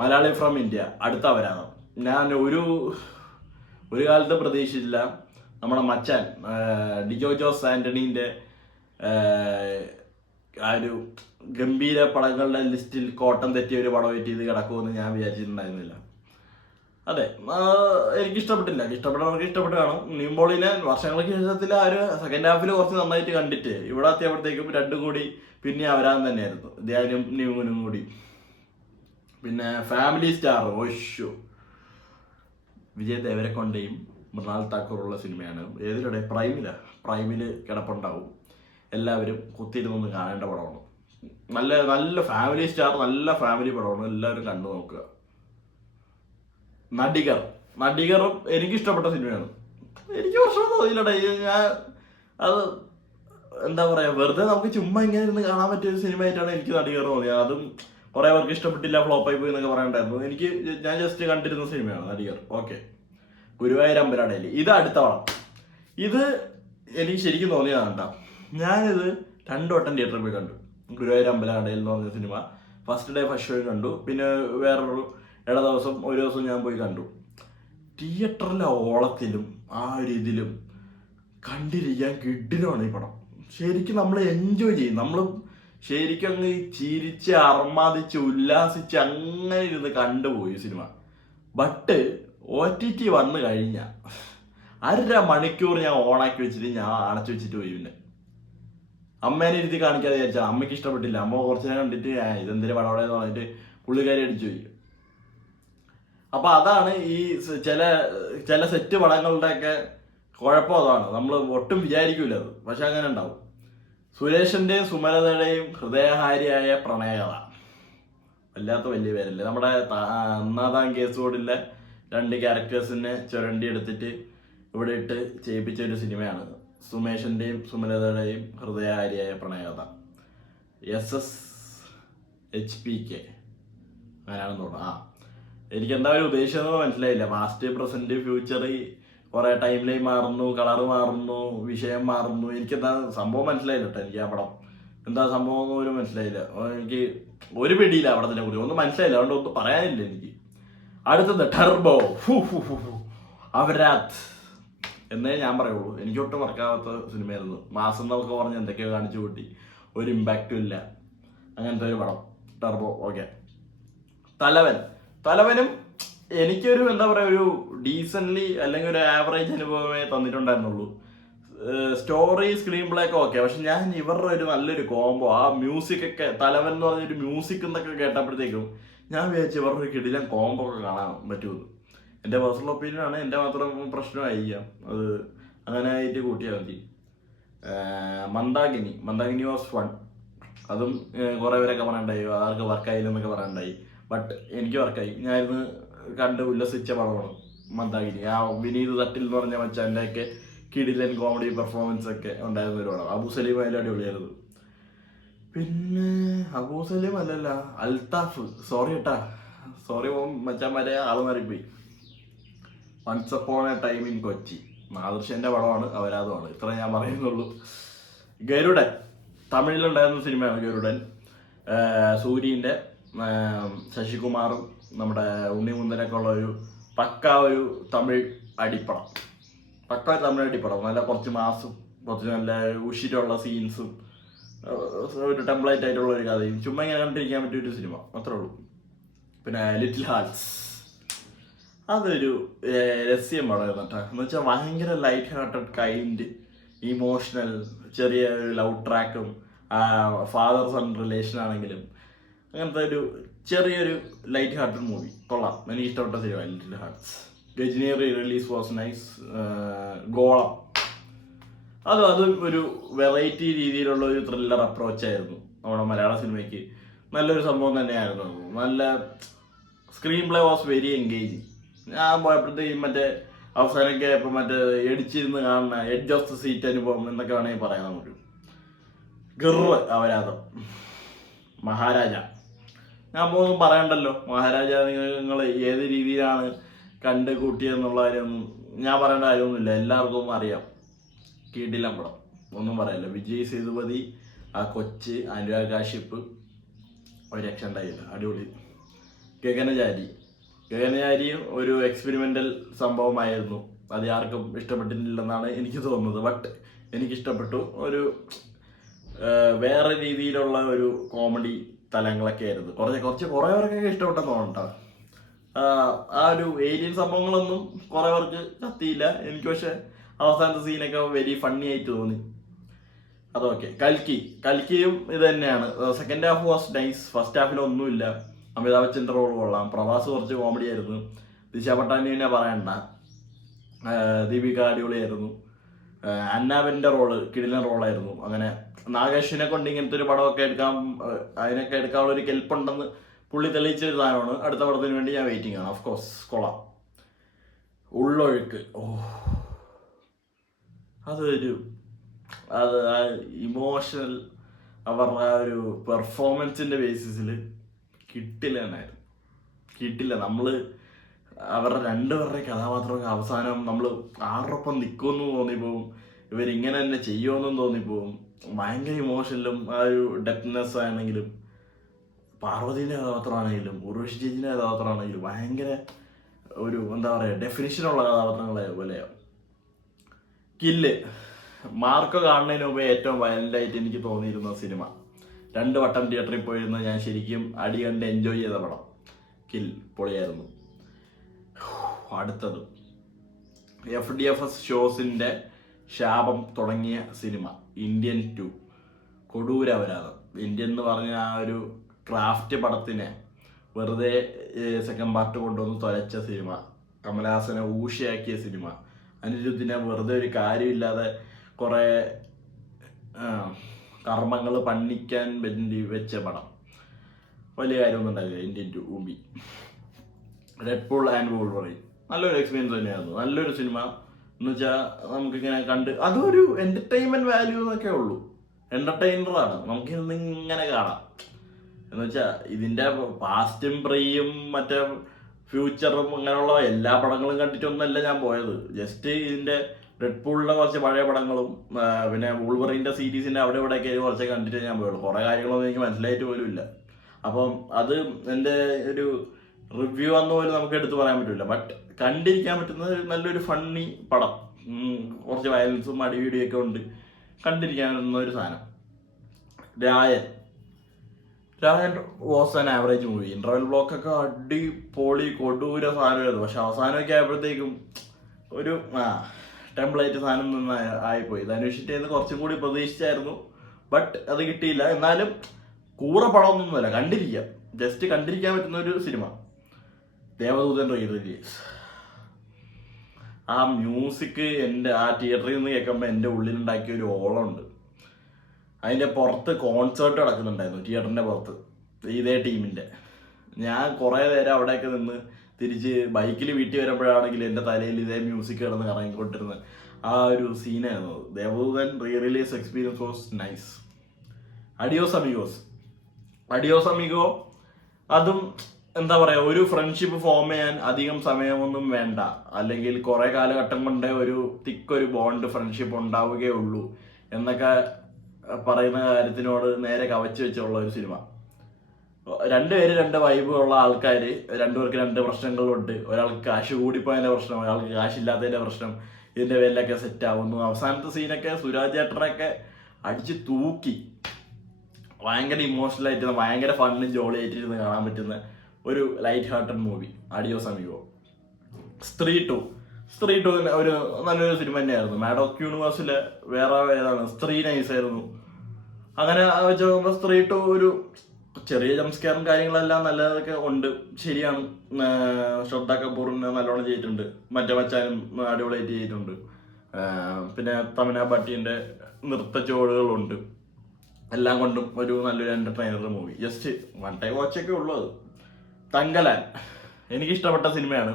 മലയാളി ഫ്രം ഇന്ത്യ, അടുത്ത അവരാധം. ഞാൻ ഒരു കാലത്ത് പ്രതീക്ഷിച്ചില്ല നമ്മുടെ മച്ചാൻ ഡിജോ ജോസ് ആൻ്റണീൻ്റെ ആ ഒരു ഗംഭീര പടങ്ങളുടെ ലിസ്റ്റിൽ കോട്ടം തെറ്റിയ ഒരു പടമായിട്ട് ഇത് കിടക്കുമെന്ന് ഞാൻ വിചാരിച്ചിട്ടുണ്ടായിരുന്നില്ല. അതെ, എനിക്ക് ഇഷ്ടപ്പെട്ടില്ല. ഇഷ്ടപ്പെട്ടവർക്ക് ഇഷ്ടപ്പെട്ട് കാണും. നിവിൻ വർഷങ്ങൾക്ക് ശേഷത്തിൽ ആ ഒരു സെക്കൻഡ് ഹാഫിൽ കുറച്ച് നന്നായിട്ട് കണ്ടിട്ട് ഇവിടെ എത്തിയപ്പോഴത്തേക്കും 2 കൂടി പിന്നെ അവരാൻ തന്നെയായിരുന്നു, ധ്യാനും നിവിനും കൂടി. പിന്നെ ഫാമിലി സ്റ്റാർ ഓഷു, വിജയ് ദേവരക്കൊണ്ടയും മൃണാൽ താക്കൂറുള്ള സിനിമയാണ്. ഏതിലൂടെ പ്രൈമിൽ കിടപ്പുണ്ടാവും. എല്ലാവരും കുത്തിയിരുന്നൊന്ന് കാണേണ്ട പടമാണ്. നല്ല ഫാമിലി സ്റ്റാർ, നല്ല ഫാമിലി പടമാണ്. എല്ലാവരും കണ്ടു നോക്കുക. നടികറും എനിക്കിഷ്ടപ്പെട്ട സിനിമയാണ്. എനിക്ക് വർഷം തോന്നിയില്ലടേ. ഞാൻ അത് എന്താ പറയുക, വെറുതെ നമുക്ക് ചുമ്മാ ഇങ്ങനെ ഇരുന്ന് കാണാൻ പറ്റിയൊരു സിനിമയായിട്ടാണ് എനിക്ക് നടികർ തോന്നിയത്. അതും കുറേ പേർക്ക് ഇഷ്ടപ്പെട്ടില്ല, ഫ്ലോപ്പായി പോയി എന്നൊക്കെ പറയണ്ടായിരുന്നു. ഞാൻ ജസ്റ്റ് കണ്ടിരുന്ന സിനിമയാണ് നടികർ. ഓക്കെ. ഗുരുവായൂർ അമ്പലടയിൽ, ഇത് അടുത്ത പടം. ഇത് എനിക്ക് ശരിക്കും തോന്നിയതാണ് കേട്ടോ. ഞാനിത് 2 വട്ടം തിയേറ്ററിൽ പോയി കണ്ടു. ഗുരുവായൂർ അമ്പലടയിൽ എന്ന് പറഞ്ഞ cinema first day first show കണ്ടു. പിന്നെ വേറൊരു ഒരു ദിവസം ഞാൻ പോയി കണ്ടു. തിയേറ്ററിലെ ഓളത്തിലും ആ ഒരു ഇതിലും കണ്ടിരിക്കാൻ കിഡിലാണ് ഈ പടം. ശരിക്കും നമ്മൾ എൻജോയ് ചെയ്യും. നമ്മൾ ശരിക്കും അങ്ങ് ചിരിച്ച് അർമാദിച്ച് ഉല്ലാസിച്ച് അങ്ങനെ ഇരുന്ന് കണ്ടുപോയി സിനിമ. ബട്ട് OTT വന്നു കഴിഞ്ഞാൽ 1.5 മണിക്കൂർ ഞാൻ ഓണാക്കി വെച്ചിട്ട് ഞാൻ അടച്ചു വെച്ചിട്ട് പോയി. പിന്നെ അമ്മേനെ ഇരുത്തി കാണിക്കാതെ വിചാരിച്ചാൽ അമ്മയ്ക്ക് ഇഷ്ടപ്പെട്ടില്ല. അമ്മ കുറച്ച് നേരം കണ്ടിട്ട് ഇതെന്തൊരു പടം എന്ന് പറഞ്ഞിട്ട് പുള്ളിക്കാരി അടിച്ചു പോയി. അപ്പൊ അതാണ് ഈ ചില സെറ്റ് പടങ്ങളുടെയൊക്കെ കുഴപ്പം. അതാണ്, നമ്മൾ ഒട്ടും വിചാരിക്കൂല അത്, പക്ഷെ അങ്ങനെ ഉണ്ടാവും. സുരേഷിന്റെയും സുമലതയുടെയും ഹൃദയഹാരിയായ പ്രണയകഥ, വല്ലാത്ത വലിയ പേരല്ലേ. നമ്മുടെ ഒന്നാം കേസ് ബോർഡിലെ 2 ക്യാരക്ടേഴ്സിനെ ചുരണ്ടി എടുത്തിട്ട് ഇവിടെ ഇട്ട് ചെയ്യിപ്പിച്ച ഒരു സിനിമയാണ് സുമേഷിന്റെയും സുമലതയുടെയും ഹൃദയഹാരിയായ പ്രണയകഥ. SSHPK അങ്ങനെയാണെന്ന് തോന്നുന്നു. എനിക്ക് എന്താ ഒരു ഉദ്ദേശിച്ചതെന്ന് മനസ്സിലായില്ല. പാസ്റ്റ് പ്രസന്റ് ഫ്യൂച്ചർ കുറെ ടൈം ലൈൻ മാറുന്നു, കളർ മാറുന്നു, വിഷയം മാറുന്നു. എനിക്കെന്താ സംഭവം മനസ്സിലായില്ല കേട്ടോ. എനിക്ക് ആ പടം എന്താ സംഭവം എന്ന് പോലും മനസ്സിലായില്ല. എനിക്ക് ഒരു പിടിയില്ല പടത്തിനെ കുറിച്ച്, ഒന്നും മനസ്സിലായില്ല, അതുകൊണ്ട് ഒന്നും പറയാനില്ല എനിക്ക്. അടുത്തത് ടർബോ, അവരാത്ത് എന്നേ ഞാൻ പറയുള്ളൂ. എനിക്കൊട്ടും മറക്കാത്ത സിനിമയായിരുന്നു. മാസം എന്നൊക്കെ പറഞ്ഞ് എന്തൊക്കെയോ കാണിച്ചു കൂട്ടി, ഒരു ഇമ്പാക്റ്റും ഇല്ല, അങ്ങനത്തെ ഒരു പടം ടർബോ. ഓക്കെ. തലവനും എനിക്കൊരു എന്താ പറയുക, ഒരു ഡീസൻ്റ്ലി അല്ലെങ്കിൽ ഒരു ആവറേജ് അനുഭവമേ തന്നിട്ടുണ്ടായിരുന്നുള്ളൂ. സ്റ്റോറി സ്ക്രീൻ പ്ലേ ഒക്കെ ഓക്കെ, പക്ഷെ ഞാൻ ഇവരുടെ ഒരു നല്ലൊരു കോംബോ, ആ മ്യൂസിക് ഒക്കെ, തലവൻ എന്ന് പറഞ്ഞൊരു മ്യൂസിക് എന്നൊക്കെ കേട്ടപ്പോഴത്തേക്കും ഞാൻ വിചാരിച്ചു ഇവരുടെ ഒരു കിടിലൻ കോംബോ ഒക്കെ കാണാൻ പറ്റുമെന്ന്. എൻ്റെ പേഴ്സണൽ ഒപ്പീനിയനാണ്, എൻ്റെ മാത്രം പ്രശ്നമായിരിക്കാം, അത് അങ്ങനെ ആയിട്ട് കൂട്ടിയാൽ മതി. Mandakini was fun. അതും കുറേ പേരൊക്കെ പറയണ്ടായി ആർക്ക് വർക്കായില്ലെന്നൊക്കെ പറയണ്ടായി. ബട്ട് എനിക്ക് വർക്കായി. ഞാനിന്ന് കണ്ട് ഉല്ലസിച്ച പടമാണ് മന്ദാകിനി. ആ വിനീത് തട്ടിൽ എന്ന് പറഞ്ഞ മച്ചാൻ്റെയൊക്കെ കിടിലൻ കോമഡി പെർഫോമൻസ് ഒക്കെ ഉണ്ടായിരുന്ന ഒരു പടം. അബു സലീം അതിൽ അടിപൊളിയായിരുന്നു. പിന്നെ അബു സലീം അല്ലല്ല, അൽത്താഫ്, സോറി മച്ചാന്മാരെ, ആള് മാറിപ്പോയി. Once upon a time in Kochi, നാദൃശ്യൻ്റെ പടമാണ്, അവരാതുമാണ്, ഇത്ര ഞാൻ പറയുന്നുള്ളൂ. ഗരുഡൻ, തമിഴിലുണ്ടായിരുന്ന സിനിമയാണ് ഗരുഡൻ. സൂര്യൻ്റെ, ശശികുമാറും നമ്മുടെ ഉണ്ണിമുന്തനൊക്കെ ഉള്ള ഒരു ഒരു തമിഴ് അടിപ്പടം. നല്ല കുറച്ച് മാസും കുറച്ച് നല്ല ഉഷിരുള്ള സീൻസും ഒരു ടെംപ്ലേറ്റ് ആയിട്ടുള്ള ഒരു കഥയും, ചുമ്മാ ഇങ്ങനെ കണ്ടിരിക്കാൻ പറ്റിയ ഒരു സിനിമ, അത്രേ ഉള്ളൂ. പിന്നെ ലിറ്റിൽ ഹാർട്സ്, അതൊരു രസ്യം പടമായിരുന്നു കേട്ടോ. എന്ന് വെച്ചാൽ ഭയങ്കര ലൈറ്റ് ഹാർട്ടഡ്, കൈൻഡ്, ഇമോഷണൽ, ചെറിയ ഒരു ലവ് ട്രാക്കും, ഫാദർ സൺ റിലേഷൻ ആണെങ്കിലും അങ്ങനത്തെ ഒരു ചെറിയൊരു ലൈറ്റ് ഹാർട്ടഡ് മൂവി, കൊള്ളാം, എനിക്ക് ഇഷ്ടപ്പെട്ട cinema little hearts. Ghajini release was nice. Golam, അതും ഒരു വെറൈറ്റി രീതിയിലുള്ള ഒരു ത്രില്ലർ അപ്രോച്ചായിരുന്നു നമ്മുടെ മലയാള സിനിമയ്ക്ക്. നല്ലൊരു സംഭവം തന്നെയായിരുന്നു. നല്ല screen play was very engaging. ഞാൻ പോയപ്പോഴത്തേക്കും മറ്റേ അവസാനമൊക്കെ ഇപ്പം മറ്റേ എടിച്ചിരുന്ന് കാണുന്ന എഡ്ജ് ഓഫ് ദ സീറ്റ് അനുഭവം എന്നൊക്കെ വേണമെങ്കിൽ പറയാം നമുക്ക്. അവരാധം, മഹാരാജ, ഞാൻ ഒന്നും പറയണ്ടല്ലോ. മഹാരാജ നിങ്ങൾ ഏത് രീതിയിലാണ് കണ്ട് കൂട്ടിയെന്നുള്ള കാര്യമൊന്നും ഞാൻ പറയേണ്ട കാര്യമൊന്നുമില്ല, എല്ലാവർക്കും അറിയാം. കിടിലൻ പടം, ഒന്നും പറയില്ല. വിജയ് സേതുപതി, ആ കൊച്ച്, അനുരാഗ് കാശ്യപ്, ഒരു രക്ഷ ഉണ്ടായില്ല, അടിപൊളി. ഗഗനചാരിയും ഒരു എക്സ്പെരിമെൻ്റൽ സംഭവമായിരുന്നു. അത് ആർക്കും ഇഷ്ടപ്പെട്ടിട്ടില്ലെന്നാണ് എനിക്ക് തോന്നുന്നത്. ബട്ട് എനിക്കിഷ്ടപ്പെട്ടു. ഒരു വേറെ രീതിയിലുള്ള ഒരു കോമഡി തലങ്ങളൊക്കെ ആയിരുന്നു. കുറേ പേർക്കൊക്കെ ഇഷ്ടപ്പെട്ടെന്ന് തോന്നട്ടോ. ആ ഒരു ഏലിയൻ സംഭവങ്ങളൊന്നും കുറേ പേർക്ക് കത്തിയില്ല. എനിക്ക് പക്ഷെ അവസാനത്തെ സീനൊക്കെ വെരി ഫണ്ണി ആയിട്ട് തോന്നി. അതൊക്കെ. കൽക്കിയും ഇത് തന്നെയാണ്. Second half was nice, first ഹാഫിലൊന്നുമില്ല. അമിതാഭ് ബച്ചൻ്റെ റോൾ കൊള്ളാം, പ്രഭാസ് കുറച്ച് കോമഡി ആയിരുന്നു, ദിശ പട്ടാനിനെ പറയണ്ട, ദീപിക അടിപൊളിയായിരുന്നു, അന്നാബൻ്റെ റോള് കിടിലൻ റോളായിരുന്നു. അങ്ങനെ നാഗേഷിനെ കൊണ്ട് ഇങ്ങനത്തെ ഒരു പടമൊക്കെ അതിനൊക്കെ എടുക്കാനുള്ള ഒരു കെൽപ്പുണ്ടെന്ന് പുള്ളി തെളിയിച്ച ഒരു സാധനമാണ്. അടുത്ത പടത്തിന് വേണ്ടി ഞാൻ വെയിറ്റിംഗ് ആണ്. ഓഫ് കോഴ്സ് കൊള്ളാം. ഉള്ളൊഴുക്ക്, അത് ആ ഇമോഷണൽ അവരുടെ ആ ഒരു പെർഫോമൻസിൻ്റെ ബേസിസിൽ കിട്ടില്ല. നമ്മൾ അവരുടെ രണ്ടുപേരുടെ കഥാപാത്രമൊക്കെ അവസാനം നമ്മൾ ആറൊപ്പം നിൽക്കുമെന്ന് തോന്നിപ്പോവും, ഇവരിങ്ങനെ തന്നെ ചെയ്യുമെന്നും തോന്നിപ്പോവും. ഭയങ്കര ഇമോഷനിലും ആ ഒരു ഡെപ്ത്നെസ് ആണെങ്കിലും, പാർവതീൻ്റെ കഥാപാത്രമാണെങ്കിലും ഉർവശി ചേച്ചിൻ്റെ കഥാപാത്രമാണെങ്കിലും ഭയങ്കര ഒരു എന്താ പറയുക ഡെഫിനിഷനുള്ള കഥാപാത്രങ്ങളെ പോലെയാണ്. കില്ല്, മാർക്കോ കാണുന്നതിന് മുമ്പ് ഏറ്റവും വയലൻ്റായിട്ട് എനിക്ക് തോന്നിയിരുന്ന സിനിമ. 2 വട്ടം തിയേറ്ററിൽ പോയിരുന്ന ഞാൻ ശരിക്കും അടി കണ്ട് എൻജോയ് ചെയ്ത പടം കിൽ, പൊളിയായിരുന്നു. അടുത്തത് FDFS ഷോസിൻ്റെ ശാപം തുടങ്ങിയ സിനിമ ഇന്ത്യൻ 2, കൊടൂര അപരാധം. ഇന്ത്യൻ എന്ന് പറഞ്ഞ ആ ഒരു ക്രാഫ്റ്റ് പടത്തിനെ വെറുതെ സെക്കൻഡ് പാർട്ട് കൊണ്ടുവന്ന് തുലച്ച സിനിമ, കമലഹാസനെ ഊഷയാക്കിയ സിനിമ, അനിരുദ്ധിനെ വെറുതെ ഒരു കാര്യമില്ലാതെ കുറേ കർമ്മങ്ങൾ പണിക്കാൻ വേണ്ടി വെച്ച പടം, വലിയ കാര്യമൊന്നും ഉണ്ടായില്ല. ഇന്ത്യൻ 2 ഊമ്പി. ഡെഡ്പൂൾ ആൻഡ് വോൾവറിൻ നല്ലൊരു എക്സ്പീരിയൻസ് തന്നെയായിരുന്നു. നല്ലൊരു സിനിമ എന്ന് വെച്ചാൽ നമുക്കിങ്ങനെ കണ്ട് അതൊരു എൻ്റർടൈൻമെൻറ്റ് വാല്യൂ എന്നൊക്കെ ഉള്ളൂ. എൻ്റർടൈനറാണ്, നമുക്കിന്ന് ഇങ്ങനെ കാണാം. എന്ന് വെച്ചാൽ ഇതിൻ്റെ പാസ്റ്റും പ്രീയും മറ്റേ ഫ്യൂച്ചറും അങ്ങനെയുള്ള എല്ലാ പടങ്ങളും കണ്ടിട്ടൊന്നുമല്ല ഞാൻ പോയത്. ജസ്റ്റ് ഇതിൻ്റെ റെഡ് പൂളിന്റെ കുറച്ച് പഴയ പടങ്ങളും പിന്നെ വൂൾവറിന്റെ സീരീസിന്റെ അവിടെ ഇവിടെയൊക്കെ കുറച്ച് കണ്ടിട്ട് ഞാൻ പോയുള്ളൂ. കുറെ കാര്യങ്ങളൊന്നും എനിക്ക് മനസ്സിലായിട്ട് പോലും ഇല്ല. അപ്പം അത് എൻ്റെ ഒരു റിവ്യൂ ആണെന്ന് പോലും നമുക്ക് എടുത്ത് പറയാൻ പറ്റില്ല. ബട്ട് കണ്ടിരിക്കാൻ പറ്റുന്ന നല്ലൊരു ഫണ്ണി പടം, കുറച്ച് വയലൻസും അടിപിടിയൊക്കെ ഉണ്ട്, കണ്ടിരിക്കാൻ പറ്റുന്ന ഒരു സാധനം. Raayan was an average movie. Interval ബ്ലോക്കൊക്കെ അടിപൊളി കൊടൂര സാധനമായിരുന്നു. പക്ഷെ അവസാനമൊക്കെ ആയപ്പോഴത്തേക്കും ഒരു ടെംപ്ലേറ്റ് സാധനം നിന്ന് ആയിപ്പോയി. ധനുഷിൻ്റെ കുറച്ചും കൂടി പ്രതീക്ഷിച്ചായിരുന്നു, ബട്ട് അത് കിട്ടിയില്ല. എന്നാലും കൂറ പടമൊന്നുമല്ല, കണ്ടിരിക്കാം, ജസ്റ്റ് കണ്ടിരിക്കാൻ പറ്റുന്ന ഒരു സിനിമ. ദേവദൂതൻ റിലീസ്. ആ മ്യൂസിക് എൻ്റെ ആ തിയേറ്ററിൽ നിന്ന് കേൾക്കുമ്പോൾ എൻ്റെ ഉള്ളിലുണ്ടാക്കിയ ഒരു ഓളമുണ്ട്. അതിൻ്റെ പുറത്ത് കോൺസേർട്ട് നടക്കുന്നുണ്ടായിരുന്നു, തിയേറ്ററിൻ്റെ പുറത്ത്, ഇതേ ടീമിൻ്റെ. ഞാൻ കുറേ നേരം അവിടെയൊക്കെ നിന്ന് തിരിച്ച് ബൈക്കിൽ വീട്ടിൽ വരുമ്പോഴാണെങ്കിൽ എൻ്റെ തലയിൽ ഇതേ മ്യൂസിക് കിടന്ന് കറങ്ങിക്കൊണ്ടിരുന്ന ആ ഒരു സീനായിരുന്നു. Devadoothan release experience was nice. Adios Amigo അതും എന്താ പറയുക, ഒരു ഫ്രണ്ട്ഷിപ്പ് ഫോം ചെയ്യാൻ അധികം സമയമൊന്നും വേണ്ട, അല്ലെങ്കിൽ കുറേ കാലഘട്ടം കൊണ്ടേ ഒരു തിക്കൊരു ബോണ്ട് ഫ്രണ്ട്ഷിപ്പ് ഉണ്ടാവുകയുള്ളൂ എന്നൊക്കെ പറയുന്ന കാര്യത്തിനോട് നേരെ കവച്ച് വെച്ചുള്ള ഒരു സിനിമ. രണ്ടുപേര് രണ്ട് വൈബുള്ള ആൾക്കാർ, രണ്ടുപേർക്ക് രണ്ട് പ്രശ്നങ്ങളുണ്ട്. ഒരാൾക്ക് കാശ് കൂടിപ്പോയതിൻ്റെ പ്രശ്നം, ഒരാൾക്ക് കാശില്ലാത്തതിൻ്റെ പ്രശ്നം. ഇതിൻ്റെ പേരിലൊക്കെ സെറ്റ് ആവുന്നു. അവസാനത്തെ സീനൊക്കെ സുരാജ് ചേട്ടനൊക്കെ അടിച്ച് തൂക്കി. ഭയങ്കര ഇമോഷണൽ ആയിട്ട് ഭയങ്കര ഫണ്ണും ജോളി ആയിട്ടിരുന്ന് കാണാൻ പറ്റുന്ന ഒരു light hearted movie adios amigo. സ്ത്രീ ടു ഒരു നല്ലൊരു സിനിമ തന്നെയായിരുന്നു. മാഡോക്ക് യൂണിവേഴ്സിലെ വേറെ ഏതാണ്, സ്ത്രീ നൈസായിരുന്നു. അങ്ങനെ വെച്ച് നോക്കുമ്പോൾ സ്ത്രീ ടു ഒരു ചെറിയ ജംസ്കെയറും കാര്യങ്ങളെല്ലാം നല്ലതൊക്കെ ഉണ്ട്, ശരിയാണ്. ശ്രദ്ധ കപൂറിനെ നല്ലോണം ചെയ്തിട്ടുണ്ട്, മറ്റേ മച്ചാനും അടിപൊളിയായിട്ട് ചെയ്തിട്ടുണ്ട്. പിന്നെ തമന ഭട്ടിൻ്റെ നൃത്ത ചുവടുകളുണ്ട്. എല്ലാം കൊണ്ടും ഒരു നല്ലൊരു entertainer movie. Just one time വാച്ചൊക്കെ ഉള്ളൂ. അത് തങ്കലാൻ എനിക്കിഷ്ടപ്പെട്ട സിനിമയാണ്.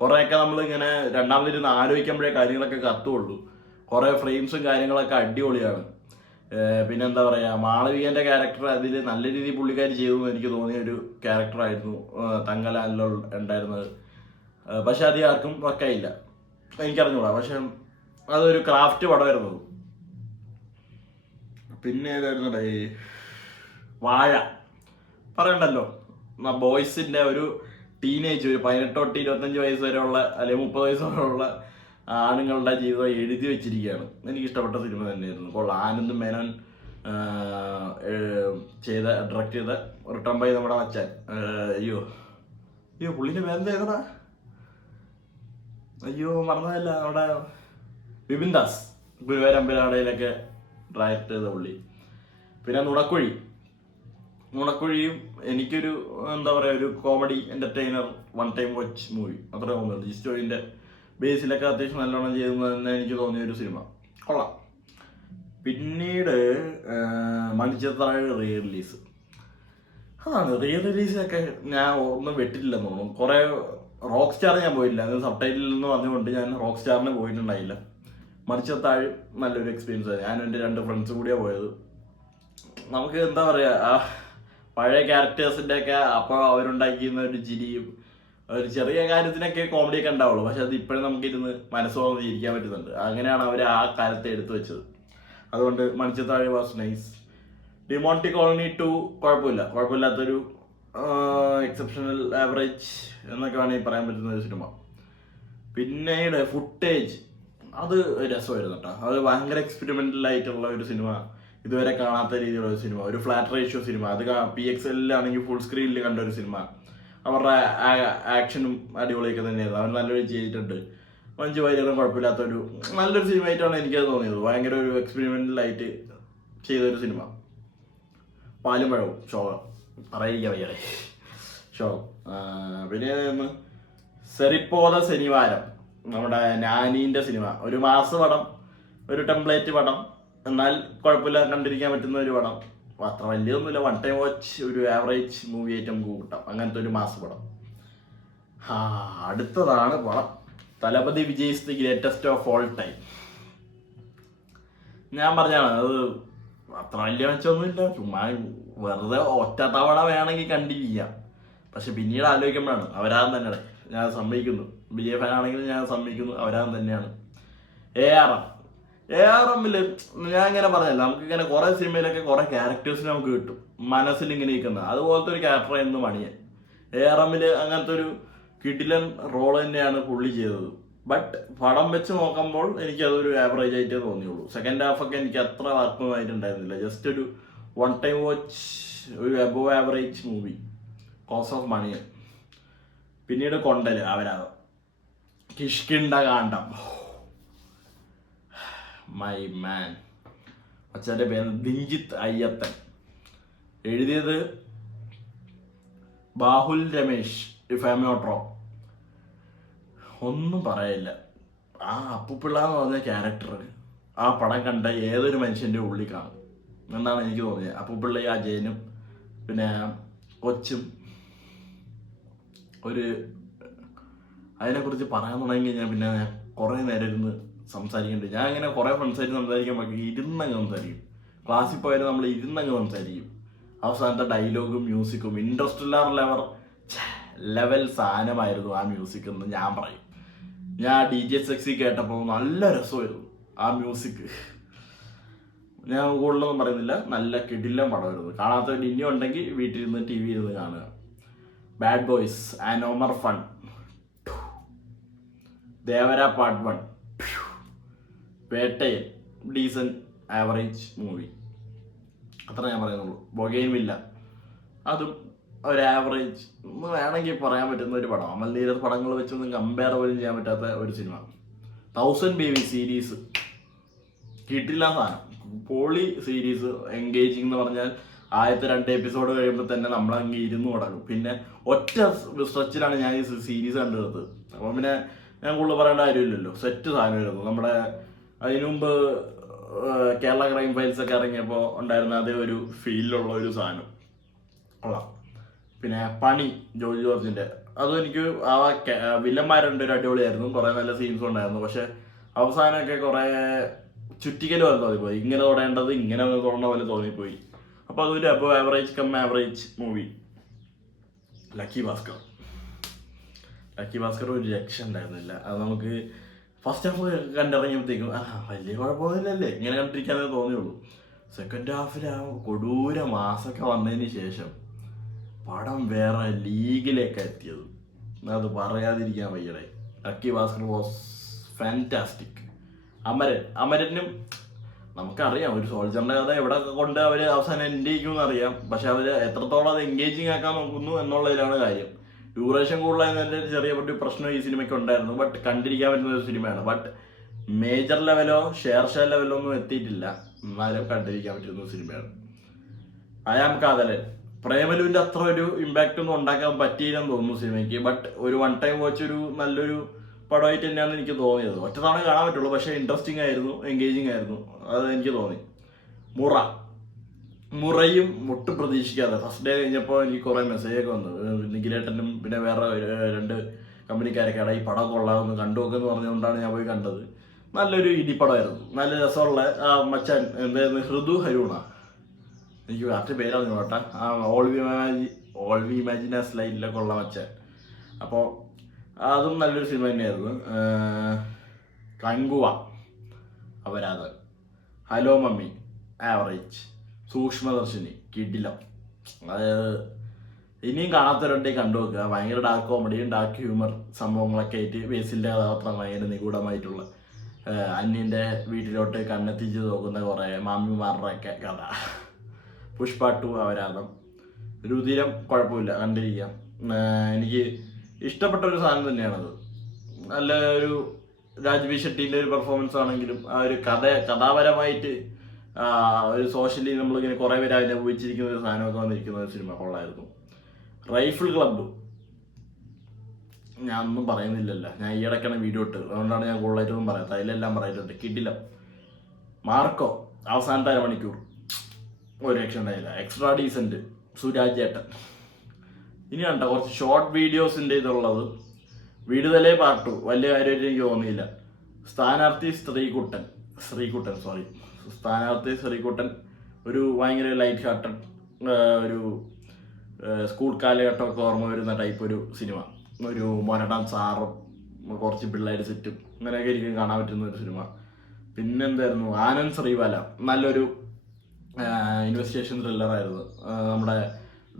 കുറേയൊക്കെ നമ്മളിങ്ങനെ രണ്ടാമതിരുന്ന് ആലോചിക്കുമ്പോഴേ കാര്യങ്ങളൊക്കെ കത്തുള്ളൂ. കുറേ ഫ്രെയിംസും കാര്യങ്ങളൊക്കെ അടിപൊളിയാണ്. പിന്നെന്താ പറയുക, മാളവികൻ്റെ ക്യാരക്ടർ അതിൽ നല്ല രീതിയിൽ പുള്ളിക്കാരി ചെയ്തു എന്ന് എനിക്ക് തോന്നിയ ഒരു ക്യാരക്ടറായിരുന്നു തങ്കലാനിൽ ഉണ്ടായിരുന്നത്. പക്ഷെ അത് ആർക്കും വർക്കായില്ല, എനിക്കറിഞ്ഞൂടാ. പക്ഷെ അതൊരു ക്രാഫ്റ്റ് പടമായിരുന്നു. പിന്നെ ഏതായിരുന്നു, വാഴ പറയണ്ടല്ലോ. ബോയ്സിൻ്റെ ഒരു ടീനേജ്, ഒരു 18 തൊട്ട് 25 വയസ്സ് വരെയുള്ള അല്ലെങ്കിൽ 30 വയസ്സ് വരെയുള്ള ആണുങ്ങളുടെ ജീവിതം എഴുതി വെച്ചിരിക്കുകയാണ്. എനിക്കിഷ്ടപ്പെട്ട സിനിമ തന്നെയായിരുന്നു. അപ്പോൾ ആനന്ദ് മേനോൻ ഡയറക്റ്റ് ചെയ്ത റിട്ടേൺ ബൈ നമ്മുടെ മച്ചാൻ, അയ്യോ പുള്ളിൻ്റെ പേരെന്താ, മറന്നതല്ല, നമ്മുടെ വിപിൻ ദാസ്, ഗുരുവായൂരമ്പലനടയിലൊക്കെ ഡയറക്റ്റ് ചെയ്ത പുള്ളി. പിന്നെ നുണക്കുഴിയും എനിക്കൊരു എന്താ പറയുക, ഒരു comedy entertainer one time watch movie അത്ര തോന്നുന്നത്. ഈ സ്റ്റോറിൻ്റെ ബേസിലൊക്കെ അത്യാവശ്യം നല്ലോണം ചെയ്തെന്ന് തന്നെ എനിക്ക് തോന്നിയ ഒരു സിനിമ, കൊള്ളാം. പിന്നീട് മണിച്ചിത്രത്താഴ് റിലീസ്. അതാണ് റിലീസൊക്കെ ഞാൻ ഒന്നും വെട്ടിട്ടില്ലെന്ന് തോന്നുന്നു. കുറേ റോക്ക് സ്റ്റാർ ഞാൻ പോയില്ല, അത് സബ് ടൈറ്റിൽ നിന്ന് വന്നുകൊണ്ട് ഞാൻ റോക്ക് സ്റ്റാറിന് പോയിട്ടുണ്ടായില്ല. മണിച്ചിത്രത്താഴ് നല്ലൊരു എക്സ്പീരിയൻസ് ആയിരുന്നു. ഞാനും എൻ്റെ 2 ഫ്രണ്ട്സ് കൂടിയാണ് പോയത്. നമുക്ക് എന്താ പറയുക, പഴയ ക്യാരക്ടേഴ്സിൻ്റെ ഒക്കെ അപ്പോൾ അവരുണ്ടാക്കിയിരുന്ന ഒരു ചിരിയും ഒരു ചെറിയ കാര്യത്തിനൊക്കെ കോമഡിയൊക്കെ ഉണ്ടാവുള്ളൂ. പക്ഷെ അത് ഇപ്പോഴും നമുക്കിരുന്ന് മനസ്സോർന്ന് ചിരിക്കാൻ പറ്റുന്നുണ്ട്. അങ്ങനെയാണ് അവർ ആ കാലത്തെ എടുത്തു വെച്ചത്. അതുകൊണ്ട് മണിച്ചിത്രത്താഴ് വാസ് നൈസ്. ഡിമോണ്ടി കോളനി 2 കുഴപ്പമില്ലാത്തൊരു എക്സെപ്ഷണൽ ആവറേജ് എന്നൊക്കെ വേണമെങ്കിൽ പറയാൻ പറ്റുന്ന ഒരു സിനിമ. പിന്നീട് ഫുട്ടേജ്, അത് രസമായിരുന്നു കേട്ടോ. അത് ഭയങ്കര എക്സ്പെരിമെൻ്റൽ ആയിട്ടുള്ള ഒരു സിനിമ, ഇതുവരെ കാണാത്ത രീതിയിലുള്ള ഒരു സിനിമ, ഒരു ഫ്ലാറ്റ് റേഷ്യോ സിനിമ. അത് PXL-ലാണെങ്കിൽ ഫുൾ സ്ക്രീനിൽ കണ്ട ഒരു സിനിമ. അവരുടെ ആക്ഷനും അടിപൊളിയൊക്കെ തന്നെയായിരുന്നു. അവർ നല്ലൊരു ചെയ്തിട്ടുണ്ട്. മഞ്ജു വാര്യറും കുഴപ്പമില്ലാത്തൊരു നല്ലൊരു സിനിമ ആയിട്ടാണ് എനിക്കത് തോന്നിയത്. ഭയങ്കര ഒരു എക്സ്പെരിമെൻ്റലായിട്ട് ചെയ്തൊരു സിനിമ. പാലും പഴവും ശോകം പറയാ വയ്യാതെ ശോകം. പിന്നെ സെറിപ്പോത ശനിവാരം, നമ്മുടെ നാനീൻ്റെ സിനിമ. ഒരു മാസ് പടം, ഒരു ടെംപ്ലേറ്റ് പടം, എന്നാൽ കുഴപ്പമില്ല, കണ്ടിരിക്കാൻ പറ്റുന്ന ഒരു പടം. അത്ര വലിയൊന്നുമില്ല, വൺ ടൈം വാച്ച്, ഒരു ആവറേജ് മൂവി ആയിട്ട് നമുക്ക് കൂട്ടാം. അങ്ങനത്തെ ഒരു മാസ് പടം. അടുത്തതാണ് പടം Thalapathy Vijay is the greatest of all time. ഞാൻ പറഞ്ഞാണ് അത് അത്ര വലിയ മെച്ചമൊന്നുമില്ല, ചുമ്മാ വെറുതെ ഒറ്റ തവണ വേണമെങ്കിൽ കണ്ടിരിക്കാം. പക്ഷെ പിന്നീട് ആലോചിക്കുമ്പോഴാണ് അവരാൻ തന്നെയാണ്. ഞാൻ സമ്മതിക്കുന്നു, വിജയ് ഫാൻ ആണെങ്കിൽ ഞാൻ സമ്മതിക്കുന്നു, അവരാൻ തന്നെയാണ് ARM ഞാൻ ഇങ്ങനെ പറഞ്ഞല്ല, നമുക്ക് ഇങ്ങനെ കുറെ സിനിമയിലൊക്കെ കുറെ ക്യാരക്ടേഴ്സിന് നമുക്ക് കിട്ടും മനസ്സിൽ ഇങ്ങനെ ഇരിക്കുന്നത്. അതുപോലത്തെ ഒരു ക്യാരക്ടറായിരുന്നു മണിയൻ. ARM അങ്ങനത്തെ ഒരു കിടിലൻ റോൾ തന്നെയാണ് പുള്ളി ചെയ്തത്. ബട്ട് പടം വെച്ച് നോക്കുമ്പോൾ എനിക്ക് അതൊരു ആവറേജ് ആയിട്ടേ തോന്നിയുള്ളൂ. സെക്കൻഡ് ഹാഫ് ഒക്കെ എനിക്ക് അത്ര വർക്കൊന്നുമായിട്ടുണ്ടായിരുന്നില്ല. ജസ്റ്റ് ഒരു വൺ ടൈം വാച്ച്, ഒരു above average movie cause of Maniyan. പിന്നീട് കൊണ്ടല് അവരാണ് കിഷ്കിണ്ട കാണ്ഡം. മൈ മാൻ. അച്ഛൻ്റെ പേര് ദിഞ്ജിത്ത് അയ്യത്തൻ. എഴുതിയത് Bahul Ramesh, if I am not wrong. ഒന്നും പറയില്ല. ആ അപ്പുപിള്ള എന്ന് പറഞ്ഞ ക്യാരക്ടർ ആ പടം കണ്ട ഏതൊരു മനുഷ്യൻ്റെ ഉള്ളിൽ കാണും എന്നാണ് എനിക്ക് തോന്നിയത്. അപ്പുപിള്ള, ആ ജയനും പിന്നെ കൊച്ചും. അതിനെക്കുറിച്ച് പറയാൻ തുടങ്ങി കഴിഞ്ഞാൽ പിന്നെ കുറേ നേരം ഇരുന്ന് സംസാരിക്കുന്നുണ്ട്. ഞാൻ ഇങ്ങനെ കുറേ ഫ്രണ്ട്സായിട്ട് സംസാരിക്കാൻ പറ്റും, ഇരുന്നങ്ങ് സംസാരിക്കും. ക്ലാസ്സിൽ പോയാലും നമ്മൾ ഇരുന്നങ്ങ് സംസാരിക്കും. അവസാനത്തെ ഡയലോഗും മ്യൂസിക്കും ഇൻട്രസ്റ്റെല്ലാർ ലെവൽ സാധനമായിരുന്നു ആ മ്യൂസിക് എന്ന് ഞാൻ പറയും. ഞാൻ DJ സെക്സി കേട്ടപ്പോൾ നല്ല രസമായിരുന്നു ആ മ്യൂസിക്. ഞാൻ കൂടുതലൊന്നും പറയുന്നില്ല, നല്ല കിടിലൻ പടമായിരുന്നു. കാണാത്ത ഇനിയും ഉണ്ടെങ്കിൽ വീട്ടിലിരുന്ന് TV ഇരുന്ന് കാണുക. Bad boys and Omar fun, Devara part 1, Vettaiyan decent average movie, അത്ര ഞാൻ പറയുന്നുള്ളൂ. ബൊഗെയിൻവില്ല അതും ഒരു ആവറേജ് എന്ന് വേണമെങ്കിൽ പറയാൻ പറ്റുന്ന ഒരു പടം. അമൽ നീരദ് പടങ്ങൾ വെച്ചൊന്നും കമ്പയർ പോലും ചെയ്യാൻ പറ്റാത്ത ഒരു സിനിമ. 1000 BB സീരീസ് കിട്ടില്ല സാധനം. പോളി സീരീസ്, എൻഗേജിങ് എന്ന് പറഞ്ഞാൽ ആദ്യത്തെ 2 എപ്പിസോഡ് കഴിയുമ്പോൾ തന്നെ നമ്മളങ്ങ് ഇരുന്ന് തുടങ്ങും. പിന്നെ ഒറ്റ സ്ട്രെച്ചിലാണ് ഞാൻ ഈ സീരീസ് കണ്ടെടുത്തത്. അപ്പം പിന്നെ ഞാൻ കൂടുതൽ പറയേണ്ട കാര്യമില്ലല്ലോ. സെറ്റ് സാധനമായിരുന്നു. നമ്മുടെ അതിനു മുമ്പ് കേരള ക്രൈം ഫയൽസ് ഒക്കെ ഇറങ്ങിയപ്പോൾ ഉണ്ടായിരുന്ന അതേ ഒരു ഫീലിലുള്ള ഒരു സാധനം കൊള്ളാം. പിന്നെ പണി, ജോർജ് ജോർജിൻ്റെ, അതും എനിക്ക് ആ വില്ലന്മാരുണ്ട് ഒരു അടിപൊളിയായിരുന്നു. കുറേ നല്ല സീൻസും ഉണ്ടായിരുന്നു. പക്ഷെ അവസാനമൊക്കെ കുറേ ചുറ്റിക്കൽ പോലെ തോന്നിപ്പോയി. ഇങ്ങനെ തൊടേണ്ടത് ഇങ്ങനെ തൊടേണ്ട പോലെ തോന്നിപ്പോയി. അപ്പോൾ അതൊരു above average cum average movie. Lucky Bhaskar ഒരു രക്ഷ ഉണ്ടായിരുന്നില്ല. അത് നമുക്ക് ഫസ്റ്റ് ഹാഫ് കണ്ടിറങ്ങിയപ്പോഴത്തേക്കും വലിയ കുഴപ്പമൊന്നുമില്ലല്ലേ, ഇങ്ങനെ കണ്ടിരിക്കാനേ തോന്നിയുള്ളൂ. സെക്കൻഡ് ഹാഫിൽ ആ കൊടൂര മാസമൊക്കെ വന്നതിന് ശേഷം പടം വേറെ ലീഗിലേക്ക് എത്തിയത്. അത് പറയാതിരിക്കാൻ വയ്യടേ. Lucky Bhaskar was fantastic. അമരനും നമുക്കറിയാം ഒരു സോൾജറിന്റെ കഥ എവിടെ കൊണ്ട് അവർ അവസാനം എൻഡ് ചെയ്യിക്കുമെന്ന് അറിയാം. പക്ഷെ അവർ എത്രത്തോളം അത് എൻഗേജിങ് ആക്കാൻ നോക്കുന്നു എന്നുള്ളതിലാണ് കാര്യം. ഡ്യൂറേഷൻ കൂടുതലായതിൻ്റെ ചെറിയ പ്രശ്നം ഈ സിനിമയ്ക്ക് ഉണ്ടായിരുന്നു. ബട്ട് കണ്ടിരിക്കാൻ പറ്റുന്ന ഒരു സിനിമയാണ്. ബട്ട് മേജർ ലെവലോ ഷെയർ ലെവലോ ഒന്നും എത്തിയിട്ടില്ല, എന്നാലും കണ്ടിരിക്കാൻ പറ്റുന്ന ഒരു സിനിമയാണ്. അയാം കാതലൻ, പ്രേമലുവിൻ്റെ അത്ര ഒരു ഇമ്പാക്റ്റ് ഒന്നും ഉണ്ടാക്കാൻ പറ്റിയില്ലെന്ന് തോന്നുന്നു സിനിമയ്ക്ക്. ബട്ട് ഒരു വൺ ടൈം വാച്ച് ഒരു നല്ലൊരു പടമായിട്ട് തന്നെയാണ് എനിക്ക് തോന്നിയത്. ഒറ്റ തവണ കാണാൻ പറ്റുള്ളൂ, പക്ഷേ ഇൻട്രസ്റ്റിംഗ് ആയിരുന്നു, എൻഗേജിങ് ആയിരുന്നു, അത് എനിക്ക് തോന്നി. മുറയും ഒട്ടും പ്രതീക്ഷിക്കാതെ ഫസ്റ്റ് ഡേ കഴിഞ്ഞപ്പോൾ എനിക്ക് കുറേ മെസ്സേജൊക്കെ വന്നു. നിഖിലേട്ടനും പിന്നെ വേറെ 2 കമ്പനിക്കാരൊക്കെ ഈ പടം കൊള്ളാമെന്ന് കണ്ടുവെക്കെന്ന് പറഞ്ഞുകൊണ്ടാണ് ഞാൻ പോയി കണ്ടത്. നല്ലൊരു ഇടിപ്പടമായിരുന്നു, നല്ല രസമുള്ള മച്ചാൻ എന്തായിരുന്നു, ഹൃദു ഹരൂണ, എനിക്ക് കറക്റ്റ് പേരാണ് കേട്ടാ. ഓൾ വി ഇമാജിനേഴ്സ് ലൈനിലൊക്കെ ഉള്ള മച്ചാൻ. അപ്പോൾ അതും നല്ലൊരു സിനിമ തന്നെയായിരുന്നു. കങ്കുവ, അപരാധം, ഹലോ മമ്മി ആവറേജ്, സൂക്ഷ്മദർശിനി കിടിലം. അതായത് ഇനിയും കാണാത്തവരുണ്ടെങ്കിൽ കണ്ടുവെക്കുക. ഭയങ്കര ഡാർക്ക് കോമഡിയും ഡാർക്ക് ഹ്യൂമർ സംഭവങ്ങളൊക്കെ ആയിട്ട് ബേസിലിൻ്റെ കഥാപാത്രം ഭയങ്കര നിഗൂഢമായിട്ടുള്ള അന്യൻ്റെ വീട്ടിലോട്ട് കണ്ണെത്തിച്ച് നോക്കുന്ന കുറേ മാമിമാരുടെയൊക്കെ കഥ. പുഷ്പ 2 അപരാധം, രുതിരം കുഴപ്പമില്ല, കണ്ടിരിക്കാം. എനിക്ക് ഇഷ്ടപ്പെട്ട ഒരു സാധനം തന്നെയാണത്. നല്ല ഒരു രാജ്ബി ഷെട്ടീൻ്റെ ഒരു പെർഫോമൻസ് ആണെങ്കിലും ആ ഒരു കഥാപരമായിട്ട് ഒരു സോഷ്യലി നമ്മളിങ്ങനെ കുറേ പേര് അനുഭവിച്ചിരിക്കുന്ന ഒരു സാധനമൊക്കെ വന്നിരിക്കുന്ന ഒരു സിനിമ കൊള്ളായിരുന്നു. റൈഫിൾ ക്ലബ്ബ് ഞാൻ ഒന്നും പറയുന്നില്ലല്ലോ, ഞാൻ ഈ ഇടയ്ക്കാണ് വീഡിയോ ഇട്ട്, അതുകൊണ്ടാണ് ഞാൻ കൂടുതലായിട്ടൊന്നും പറയാത്തത്. അതിലെല്ലാം പറയിട്ടുണ്ട്. കിടിലം. മാർക്കോ അവസാനത്തെ 1.5 മണിക്കൂർ ഒരു രക്ഷ ഉണ്ടായില്ല. എക്സ്ട്രാ ഡീസൻറ്റ്, സുരാജ് ഏട്ടൻ. ഇനി കണ്ട കുറച്ച് ഷോർട്ട് വീഡിയോസിൻ്റെ ഇതുള്ളത്. വീടുതലേ പാർട്ട് 2 വലിയ കാര്യമായിട്ട് എനിക്ക് തോന്നിയില്ല. സ്ഥാനാർത്ഥി ശ്രീകുട്ടൻ ഒരു ഭയങ്കര ലൈറ്റ് ഹാർട്ടഡ് ഒരു സ്കൂൾ കാലഘട്ടമൊക്കെ ഓർമ്മ വരുന്ന ടൈപ്പ് ഒരു സിനിമ. ഒരു മൊരടാൻ സാറും കുറച്ച് പിള്ളേർ സെറ്റും അങ്ങനെയൊക്കെ ഇരിക്കും കാണാൻ പറ്റുന്ന ഒരു സിനിമ. പിന്നെന്തായിരുന്നു, ആനന്ദ് ശ്രീവാല, നല്ലൊരു ഇൻവെസ്റ്റിഗേഷൻ ത്രില്ലറായിരുന്നു. നമ്മുടെ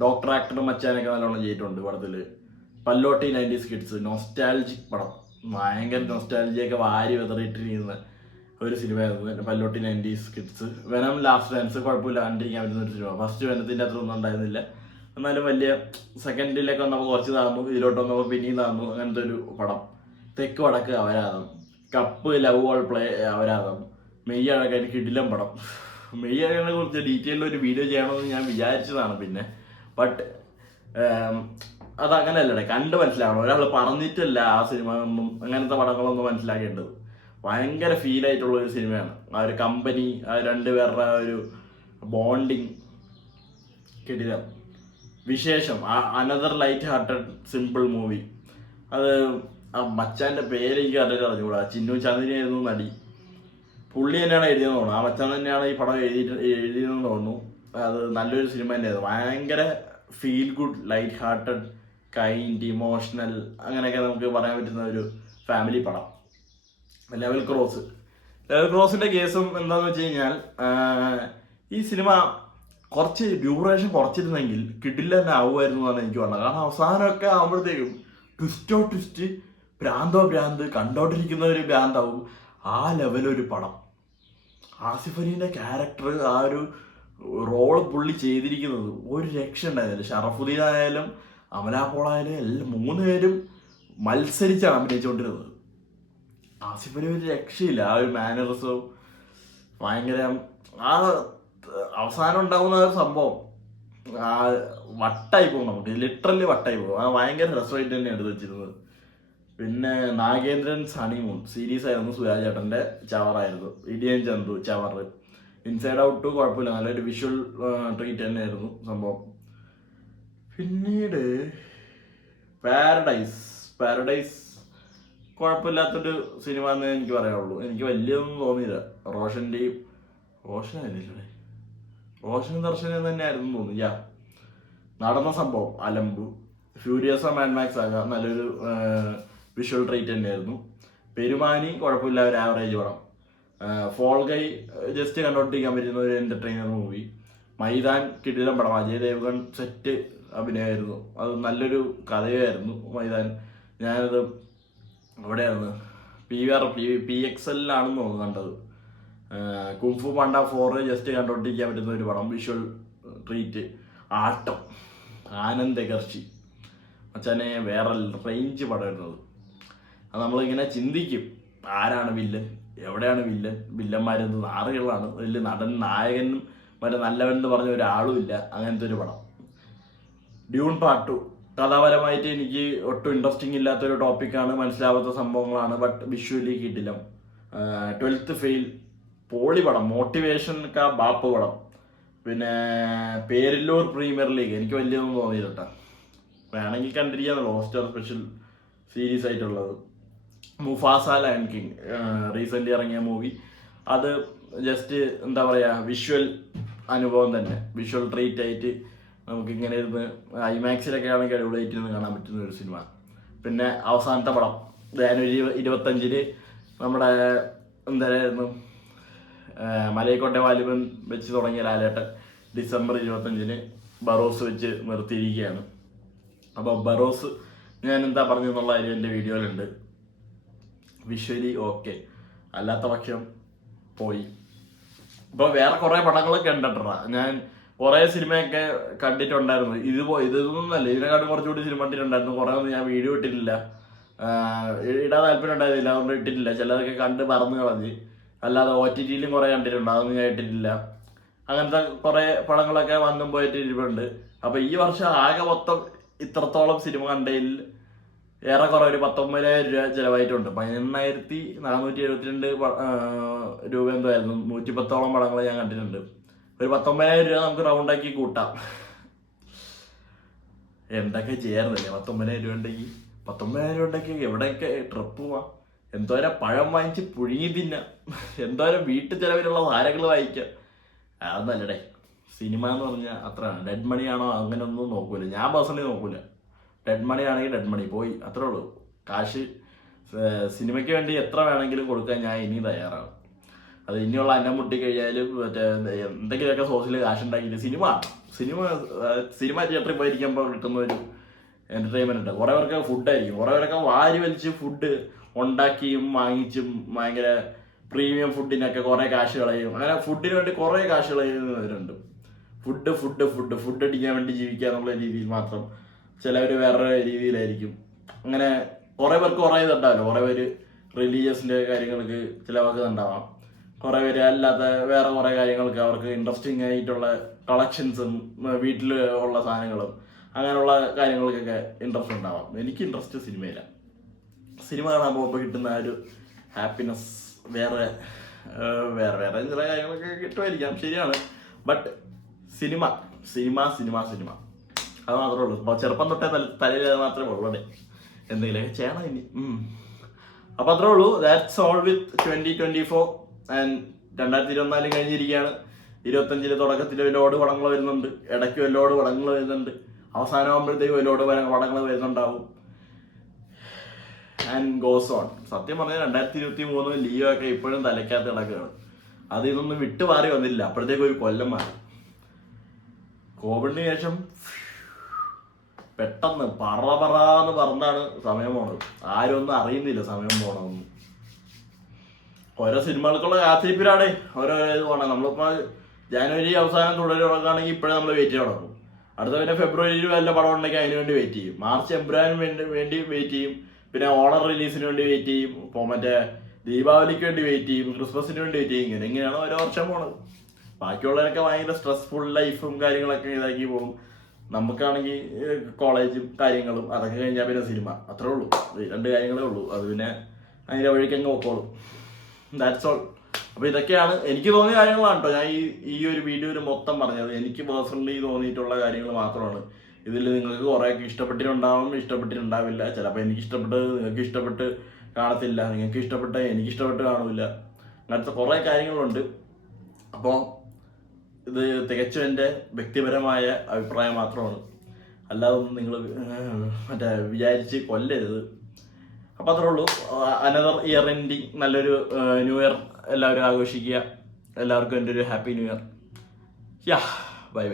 ഡോക്ടർ ആക്ടർ മച്ചാനൊക്കെ നല്ലോണം ചെയ്തിട്ടുണ്ട് പടത്തില്. പല്ലോട്ടി 90s കിഡ്സ്, നൊസ്റ്റാൾജിക് പടം, ഭയങ്കര നൊസ്റ്റാൾജിയൊക്കെ വാരി വിതറിയിട്ടിരിക്കുന്ന ഒരു സിനിമയായിരുന്നു Pallotti 90s kids. Venom last dance കുഴപ്പമില്ല, കണ്ടിരിക്കാൻ പറ്റുന്ന ഒരു സിനിമ. ഫസ്റ്റ് വെനത്തിൻ്റെ അത്ര ഒന്നും ഉണ്ടായിരുന്നില്ല, എന്നാലും വലിയ സെക്കൻഡിലൊക്കെ വന്നപ്പോൾ കുറച്ച് താന്നു, ഇതിലോട്ട് വന്നപ്പോൾ പിന്നെയും താന്നു, അങ്ങനത്തെ ഒരു പടം. തെക്ക് വടക്ക് അപരാധം, കപ്പ് ലവ് ഓൾ പ്ലേ അപരാധം, മെയ്യഴകൻ കിടിലം പടം. മെയ്യഴകനെ കുറിച്ച് ഡീറ്റെയിൽഡ് ഒരു വീഡിയോ ചെയ്യണമെന്ന് ഞാൻ വിചാരിച്ചതാണ് പിന്നെ, ബട്ട് അതങ്ങനെയല്ലേ, കണ്ട് മനസ്സിലാവണം. ഒരാൾ പറഞ്ഞിട്ടല്ല ആ സിനിമ ഒന്നും, അങ്ങനത്തെ പടങ്ങളൊന്നും മനസ്സിലാക്കേണ്ടത്. ഭയങ്കര ഫീൽ ആയിട്ടുള്ള ഒരു സിനിമയാണ്. ആ ഒരു കമ്പനി, ആ രണ്ടുപേരുടെ ഒരു ബോണ്ടിങ് കിടിലം. വിശേഷം, another light hearted simple movie. അത് ആ മച്ചാൻ്റെ പേര് എനിക്ക് അറിയാൻ അറിഞ്ഞുകൂടാ, ചിന്നു ചാന്ദിനിയായിരുന്നു നടി. പുള്ളി തന്നെയാണ് എഴുതിയെന്ന് തോന്നുന്നു, ആ മച്ചാൻ തന്നെയാണ് ഈ പടം എഴുതിയതെന്ന് തോന്നുന്നു. അത് നല്ലൊരു സിനിമ തന്നെയായിരുന്നു. ഭയങ്കര feel good, light hearted, kind, emotional, അങ്ങനെയൊക്കെ നമുക്ക് പറയാൻ പറ്റുന്ന ഒരു ഫാമിലി പടം. ലെവൽ ക്രോസിൻ്റെ കേസും എന്താണെന്ന് വെച്ച് കഴിഞ്ഞാൽ, ഈ സിനിമ കുറച്ച് ഡ്യൂറേഷൻ കുറച്ചിരുന്നെങ്കിൽ കിട്ടില്ല തന്നെ ആവുമായിരുന്നു എന്നാണ് എനിക്ക് പറഞ്ഞത്. കാരണം അവസാനമൊക്കെ ആകുമ്പോഴത്തേക്കും ട്വിസ്റ്റ്, ഭ്രാന്ത്, കണ്ടോണ്ടിരിക്കുന്ന ഒരു ഭ്രാന്താവും. ആ ലെവലൊരു പടം. ആസിഫ് അലീൻ്റെ ക്യാരക്ടർ, ആ ഒരു റോള് പുള്ളി ചെയ്തിരിക്കുന്നത് ഒരു രക്ഷ ഉണ്ടായിരുന്നില്ല. ഷറഫുദ്ദീൻ ആയാലും അമല പോൾ ആയാലും എല്ലാം 3 പേരും മത്സരിച്ചാണ് അഭിനയിച്ചുകൊണ്ടിരുന്നത്. ആസിഫ് അലി ഒരു രക്ഷയില്ല, ആ ഒരു മാനറിസവും ഭയങ്കര, ആ അവസാനം ഉണ്ടാകുന്ന ഒരു സംഭവം വട്ടായി പോകും, നമുക്ക് ലിറ്ററലി വട്ടായി പോകും. ആ ഭയങ്കര രസമായിട്ട് തന്നെ എടുത്ത് വെച്ചിരുന്നത്. പിന്നെ നാഗേന്ദ്രൻ ഹണിമൂൺ സീരീസ് ആയിരുന്നു, സുരാജ് ചേട്ടൻ്റെ ചവറായിരുന്നു. ഇടിയൻ ചന്തു ചവറ്. ഇൻസൈഡ് ഔട്ട് കുഴപ്പമില്ല, നല്ലൊരു വിഷ്വൽ ട്രീറ്റ് തന്നെയായിരുന്നു സംഭവം. പിന്നീട് പാരഡൈസ് കുഴപ്പമില്ലാത്തൊരു സിനിമ എന്നേ എനിക്ക് പറയാനുള്ളൂ. എനിക്ക് വലിയൊന്നും തോന്നിയില്ല. റോഷൻ ദർശനം തന്നെയായിരുന്നു തോന്നുന്നു. നടന്ന സംഭവം അലമ്പ്. ഫ്യൂരിയസ് മാൻമാക്സ് ആകാം, നല്ലൊരു വിഷ്വൽ ട്രീറ്റ് തന്നെയായിരുന്നു. പെരുമാനി കുഴപ്പമില്ല, ഒരു ആവറേജ് പടം. ഫോൾ ഗൈ ജസ്റ്റ് കണ്ടോണ്ടിരിക്കാൻ പറ്റുന്ന ഒരു എൻ്റർടൈനർ മൂവി. മൈതാൻ കിടിലം പടം, അജയ് ദേവ്ഗൺ സെറ്റ് അഭിനയമായിരുന്നു. അത് നല്ലൊരു കഥയായിരുന്നു മൈതാൻ. ഞാനത് എവിടെയായിരുന്നു, PXL ആണെന്ന് തോന്നുന്നു കണ്ടത്. കുംഫു പാണ്ട 4 ജസ്റ്റ് കണ്ടോണ്ടിരിക്കാൻ പറ്റുന്ന ഒരു പടം, വിഷ്വൽ ട്രീറ്റ്. ആട്ടം, ആനന്ദ് എഗർഷി മച്ചാനെ വേറെ റേഞ്ച് പടം വരുന്നത്. അത് നമ്മളിങ്ങനെ ചിന്തിക്കും, ആരാണ് വില്ലൻ, എവിടെയാണ് വില്ലന്മാരെന്ന്. നാറുകളാണ്. വലിയ നടൻ നായകനും മറ്റേ നല്ലവനെന്ന് പറഞ്ഞ ഒരാളും ഇല്ല, അങ്ങനത്തെ ഒരു പടം. ഡ്യൂൺ പാർട്ട് 2 കഥാപരമായിട്ട് എനിക്ക് ഒട്ടും ഇൻട്രസ്റ്റിംഗ് ഇല്ലാത്തൊരു ടോപ്പിക്കാണ്, മനസ്സിലാവാത്ത സംഭവങ്ങളാണ്, ബട്ട് വിഷ്വലി കിട്ടില്ല. 12th ഫെയിൽ പോളി പടം, മോട്ടിവേഷൻ കാ ബാപ്പ് പടം. പിന്നെ പേരില്ലൂർ പ്രീമിയർ ലീഗ് എനിക്ക് വലിയൊന്നും തോന്നിയില്ല. വേണമെങ്കിൽ കണ്ടിരിക്കാന്നുള്ളൂ, ഹോസ്റ്റർ സ്പെഷ്യൽ സീരീസ് ആയിട്ടുള്ളത്. മുഫാസ ലയൺ കിങ് റീസെൻ്റ് ഇറങ്ങിയ മൂവി. അത് ജസ്റ്റ് എന്താ പറയുക, വിഷ്വൽ അനുഭവം തന്നെ, വിഷ്വൽ ട്രീറ്റ് ആയിട്ട് നമുക്കിങ്ങനെ ഇരുന്ന് ഐമാക്സിലൊക്കെ ആണെങ്കിൽ അടിപൊളിയായിട്ട് ഇരുന്ന് കാണാൻ പറ്റുന്ന ഒരു സിനിമ. പിന്നെ അവസാനത്തെ പടം ജനുവരി 25 നമ്മുടെ എന്തായിരുന്നു, മലയക്കോട്ടെ വാലിബൻ വെച്ച് തുടങ്ങിയ ലാലേട്ടൻ ഡിസംബർ 25 ബറോസ് വെച്ച് നിർത്തിയിരിക്കുകയാണ്. അപ്പോൾ ബറോസ് ഞാൻ എന്താ പറഞ്ഞു എന്നുള്ള കാര്യം എൻ്റെ വീഡിയോയിലുണ്ട്. വിഷ്വലി ഓക്കെ, അല്ലാത്ത പക്ഷം പോയി. ഇപ്പോൾ വേറെ കുറേ പടങ്ങളൊക്കെ ഉണ്ടട്ടാ, ഞാൻ കുറേ സിനിമയൊക്കെ കണ്ടിട്ടുണ്ടായിരുന്നു. ഇതൊന്നുമല്ല, ഇതിനെക്കാട്ടും കുറച്ചുകൂടി സിനിമ കണ്ടിട്ടുണ്ടായിരുന്നു. കുറേ ഒന്നും ഞാൻ വീഡിയോ ഇട്ടിട്ടില്ല, ഇടാൻ താല്പര്യം ഉണ്ടായിരുന്നില്ല, അതുകൊണ്ട് ഇട്ടിട്ടില്ല. ചിലതൊക്കെ കണ്ട് മറന്നു കളഞ്ഞ്. അല്ലാതെ OTTയിലും കുറേ കണ്ടിട്ടുണ്ട്, അതൊന്നും ഞാൻ ഇട്ടിട്ടില്ല. അങ്ങനത്തെ കുറേ പടങ്ങളൊക്കെ വന്നും പോയിട്ട് ഇരിപ്പുണ്ട്. അപ്പോൾ ഈ വർഷം ആകെ മൊത്തം ഇത്രത്തോളം സിനിമ കണ്ടതിൽ ഏറെക്കുറെ ഒരു 19,000 രൂപ ചിലവായിട്ടുണ്ട്. 18,472 രൂപ എന്തായിരുന്നു, 110ഓളം പടങ്ങൾ ഞാൻ കണ്ടിട്ടുണ്ട്. ഒരു 19,000 രൂപ നമുക്ക് റൗണ്ടാക്കി കൂട്ടാം. എന്തൊക്കെ ചെയ്യാറുന്നില്ലേ 19,000 രൂപ ഉണ്ടെങ്കിൽ? 19,000 രൂപ ഉണ്ടെങ്കിൽ എവിടെയൊക്കെ ട്രിപ്പ് പോവാം, എന്തോരം പഴം വാങ്ങിച്ച് പുഴുങ്ങി തിന്നാം, എന്തോരം വീട്ടു ചിലവിലുള്ള സാരങ്ങൾ വാങ്ങിക്കാം. അതൊന്നല്ലടേ സിനിമ എന്ന് പറഞ്ഞാൽ അത്ര. ഡെഡ് മണിയാണോ അങ്ങനെ ഒന്നും നോക്കൂല, ഞാൻ പേഴ്സണലി നോക്കൂല. ഡെഡ് മണി ആണെങ്കിൽ ഡെഡ് മണി പോയി, അത്രേ ഉള്ളൂ. കാശ് സിനിമയ്ക്ക് വേണ്ടി എത്ര വേണമെങ്കിലും കൊടുക്കാൻ ഞാൻ ഇനി തയ്യാറാണ്. അത് ഇനിയുള്ള അന്നം മുട്ടിക്കഴിഞ്ഞാലും മറ്റേ എന്തെങ്കിലുമൊക്കെ സോസിൽ കാശുണ്ടാക്കിയിട്ട് സിനിമ തിയേറ്ററിൽ പോയിരിക്കുമ്പോൾ കിട്ടുന്ന ഒരു എൻ്റർടൈൻമെൻ്റ് ഉണ്ട്. കുറേ പേർക്ക് ഫുഡായിരിക്കും, കുറേ പേരൊക്കെ വാരി വലിച്ച് ഫുഡ് ഉണ്ടാക്കിയും വാങ്ങിച്ചും ഭയങ്കര പ്രീമിയം ഫുഡിനൊക്കെ കുറേ കാശ് കളയും. അങ്ങനെ ഫുഡിന് വേണ്ടി കുറേ കാശ് കളയുന്നവരുണ്ട്. ഫുഡ് അടിക്കാൻ വേണ്ടി ജീവിക്കുക എന്നുള്ള രീതിയിൽ മാത്രം. ചിലവർ വേറെ രീതിയിലായിരിക്കും. അങ്ങനെ കുറേ പേർക്ക് കുറേ ഇതുണ്ടാവില്ല. കുറേ പേര് റിലീജിയസിൻ്റെ കാര്യങ്ങൾക്ക് ചിലവർക്ക് ഉണ്ടാവാം. കുറേ പേര് അല്ലാത്ത വേറെ കുറേ കാര്യങ്ങൾക്ക് അവർക്ക് ഇൻട്രസ്റ്റിംഗ് ആയിട്ടുള്ള കളക്ഷൻസും വീട്ടിൽ ഉള്ള സാധനങ്ങളും അങ്ങനെയുള്ള കാര്യങ്ങൾക്കൊക്കെ ഇൻട്രസ്റ്റ് ഉണ്ടാവാം. എനിക്ക് ഇൻട്രസ്റ്റ് സിനിമയില്ല. സിനിമ കാണാൻ പോകുമ്പോൾ കിട്ടുന്ന ഒരു ഹാപ്പിനെസ് വേറെ ചില കാര്യങ്ങളൊക്കെ കിട്ടുമായിരിക്കാം, ശരിയാണ്. ബട്ട് സിനിമ അത് മാത്രമേ ഉള്ളൂ. അപ്പോൾ ചെറുപ്പം തൊട്ടേ തലയിൽ അത് മാത്രമേ ഉള്ളൂ. എന്തെങ്കിലുമൊക്കെ ചെയ്യണം ഇനി. അപ്പോൾ അത്രേ ഉള്ളൂ. That's all with 2024. ആൻഡ് 2024 കഴിഞ്ഞിരിക്കുകയാണ്. 25 തുടക്കത്തിൽ ഒരുപാട് പടങ്ങൾ വരുന്നുണ്ട്, ഇടയ്ക്ക് ഒരുപാട് പടങ്ങൾ വരുന്നുണ്ട്, അവസാനമാകുമ്പോഴത്തേക്കും ഒരുപാട് പടങ്ങൾ വരുന്നുണ്ടാവും. And goes on. സത്യം പറഞ്ഞാൽ 2023 ലിയോ ഒക്കെ ഇപ്പോഴും തലയ്ക്കകത്ത് കിടക്കുകയാണ്. അതിതൊന്നും വിട്ടുമാറി വന്നില്ല. അപ്പോഴത്തേക്കും ഒരു കൊല്ലം മാറി. കോവിഡിന് ശേഷം പെട്ടെന്ന് പറന്ന് പറഞ്ഞാണ് സമയം പോണത്. ആരും ഒന്നും അറിയുന്നില്ല സമയം പോണതൊന്നും. ഓരോ സിനിമകൾക്കുള്ള കാത്തിരിപ്പിലാണ് ഓരോ ഇത് പോകണം. നമ്മളിപ്പോൾ ജനുവരി അവസാനം തുടങ്ങുകയാണെങ്കിൽ ഇപ്പോഴും നമ്മൾ വെയിറ്റ് ചെയ്ത് നടക്കും. അടുത്ത പിന്നെ ഫെബ്രുവരിയിൽ വല്ല പടം ഉണ്ടെങ്കിൽ അതിന് വേണ്ടി വെയിറ്റ് ചെയ്യും. മാർച്ച് എമ്പുരാനും വേണ്ടി വെയിറ്റ് ചെയ്യും. പിന്നെ ഓണർ റിലീസിന് വേണ്ടി വെയിറ്റ് ചെയ്യും. ഇപ്പോൾ മറ്റേ ദീപാവലിക്ക് വേണ്ടി വെയിറ്റ് ചെയ്യും. ക്രിസ്മസിന് വേണ്ടി വെയിറ്റ് ചെയ്യും. ഇങ്ങനെയാണ് ഓരോ വർഷം പോണത്. ബാക്കിയുള്ളവരൊക്കെ ഭയങ്കര സ്ട്രെസ്ഫുൾ ലൈഫും കാര്യങ്ങളൊക്കെ ഇതാക്കി പോകും. നമുക്കാണെങ്കിൽ കോളേജും കാര്യങ്ങളും അതൊക്കെ കഴിഞ്ഞാൽ പിന്നെ സിനിമ. അത്രേ ഉള്ളൂ. 2 കാര്യങ്ങളേ ഉള്ളൂ. അത് പിന്നെ അതിൻ്റെ വഴിക്ക് അങ്ങ് പോക്കോളും. That's all. അപ്പോൾ ഇതൊക്കെയാണ് എനിക്ക് തോന്നിയ കാര്യങ്ങളാണ് കേട്ടോ ഞാൻ ഈ ഒരു വീഡിയോയിൽ മൊത്തം പറഞ്ഞത്. എനിക്ക് പേഴ്സണലി തോന്നിയിട്ടുള്ള കാര്യങ്ങൾ മാത്രമാണ്. ഇതിൽ നിങ്ങൾക്ക് കുറേയൊക്കെ ഇഷ്ടപ്പെട്ടിട്ടുണ്ടാവില്ല. ചിലപ്പോൾ എനിക്ക് ഇഷ്ടപ്പെട്ടത് നിങ്ങൾക്ക് ഇഷ്ടപ്പെട്ട് കാണത്തില്ല, നിങ്ങൾക്ക് ഇഷ്ടപ്പെട്ട് എനിക്ക് ഇഷ്ടപ്പെട്ട് കാണില്ല. അങ്ങനത്തെ കുറേ കാര്യങ്ങളുണ്ട്. അപ്പോൾ ഇത് തികച്ചും എൻ്റെ വ്യക്തിപരമായ അഭിപ്രായം മാത്രമാണ്. അല്ലാതെ ഒന്നും നിങ്ങൾ വിചാരിച്ച് കൊല്ലരുത്. അപ്പോൾ അത്രേ ഉള്ളൂ. അനദർ ഇയർ എൻഡിങ്, നല്ലൊരു ന്യൂ ഇയർ എല്ലാവരും ആഘോഷിക്കുക. എല്ലാവർക്കും എൻ്റെ ഒരു ഹാപ്പി ന്യൂ ഇയർ. ബൈ.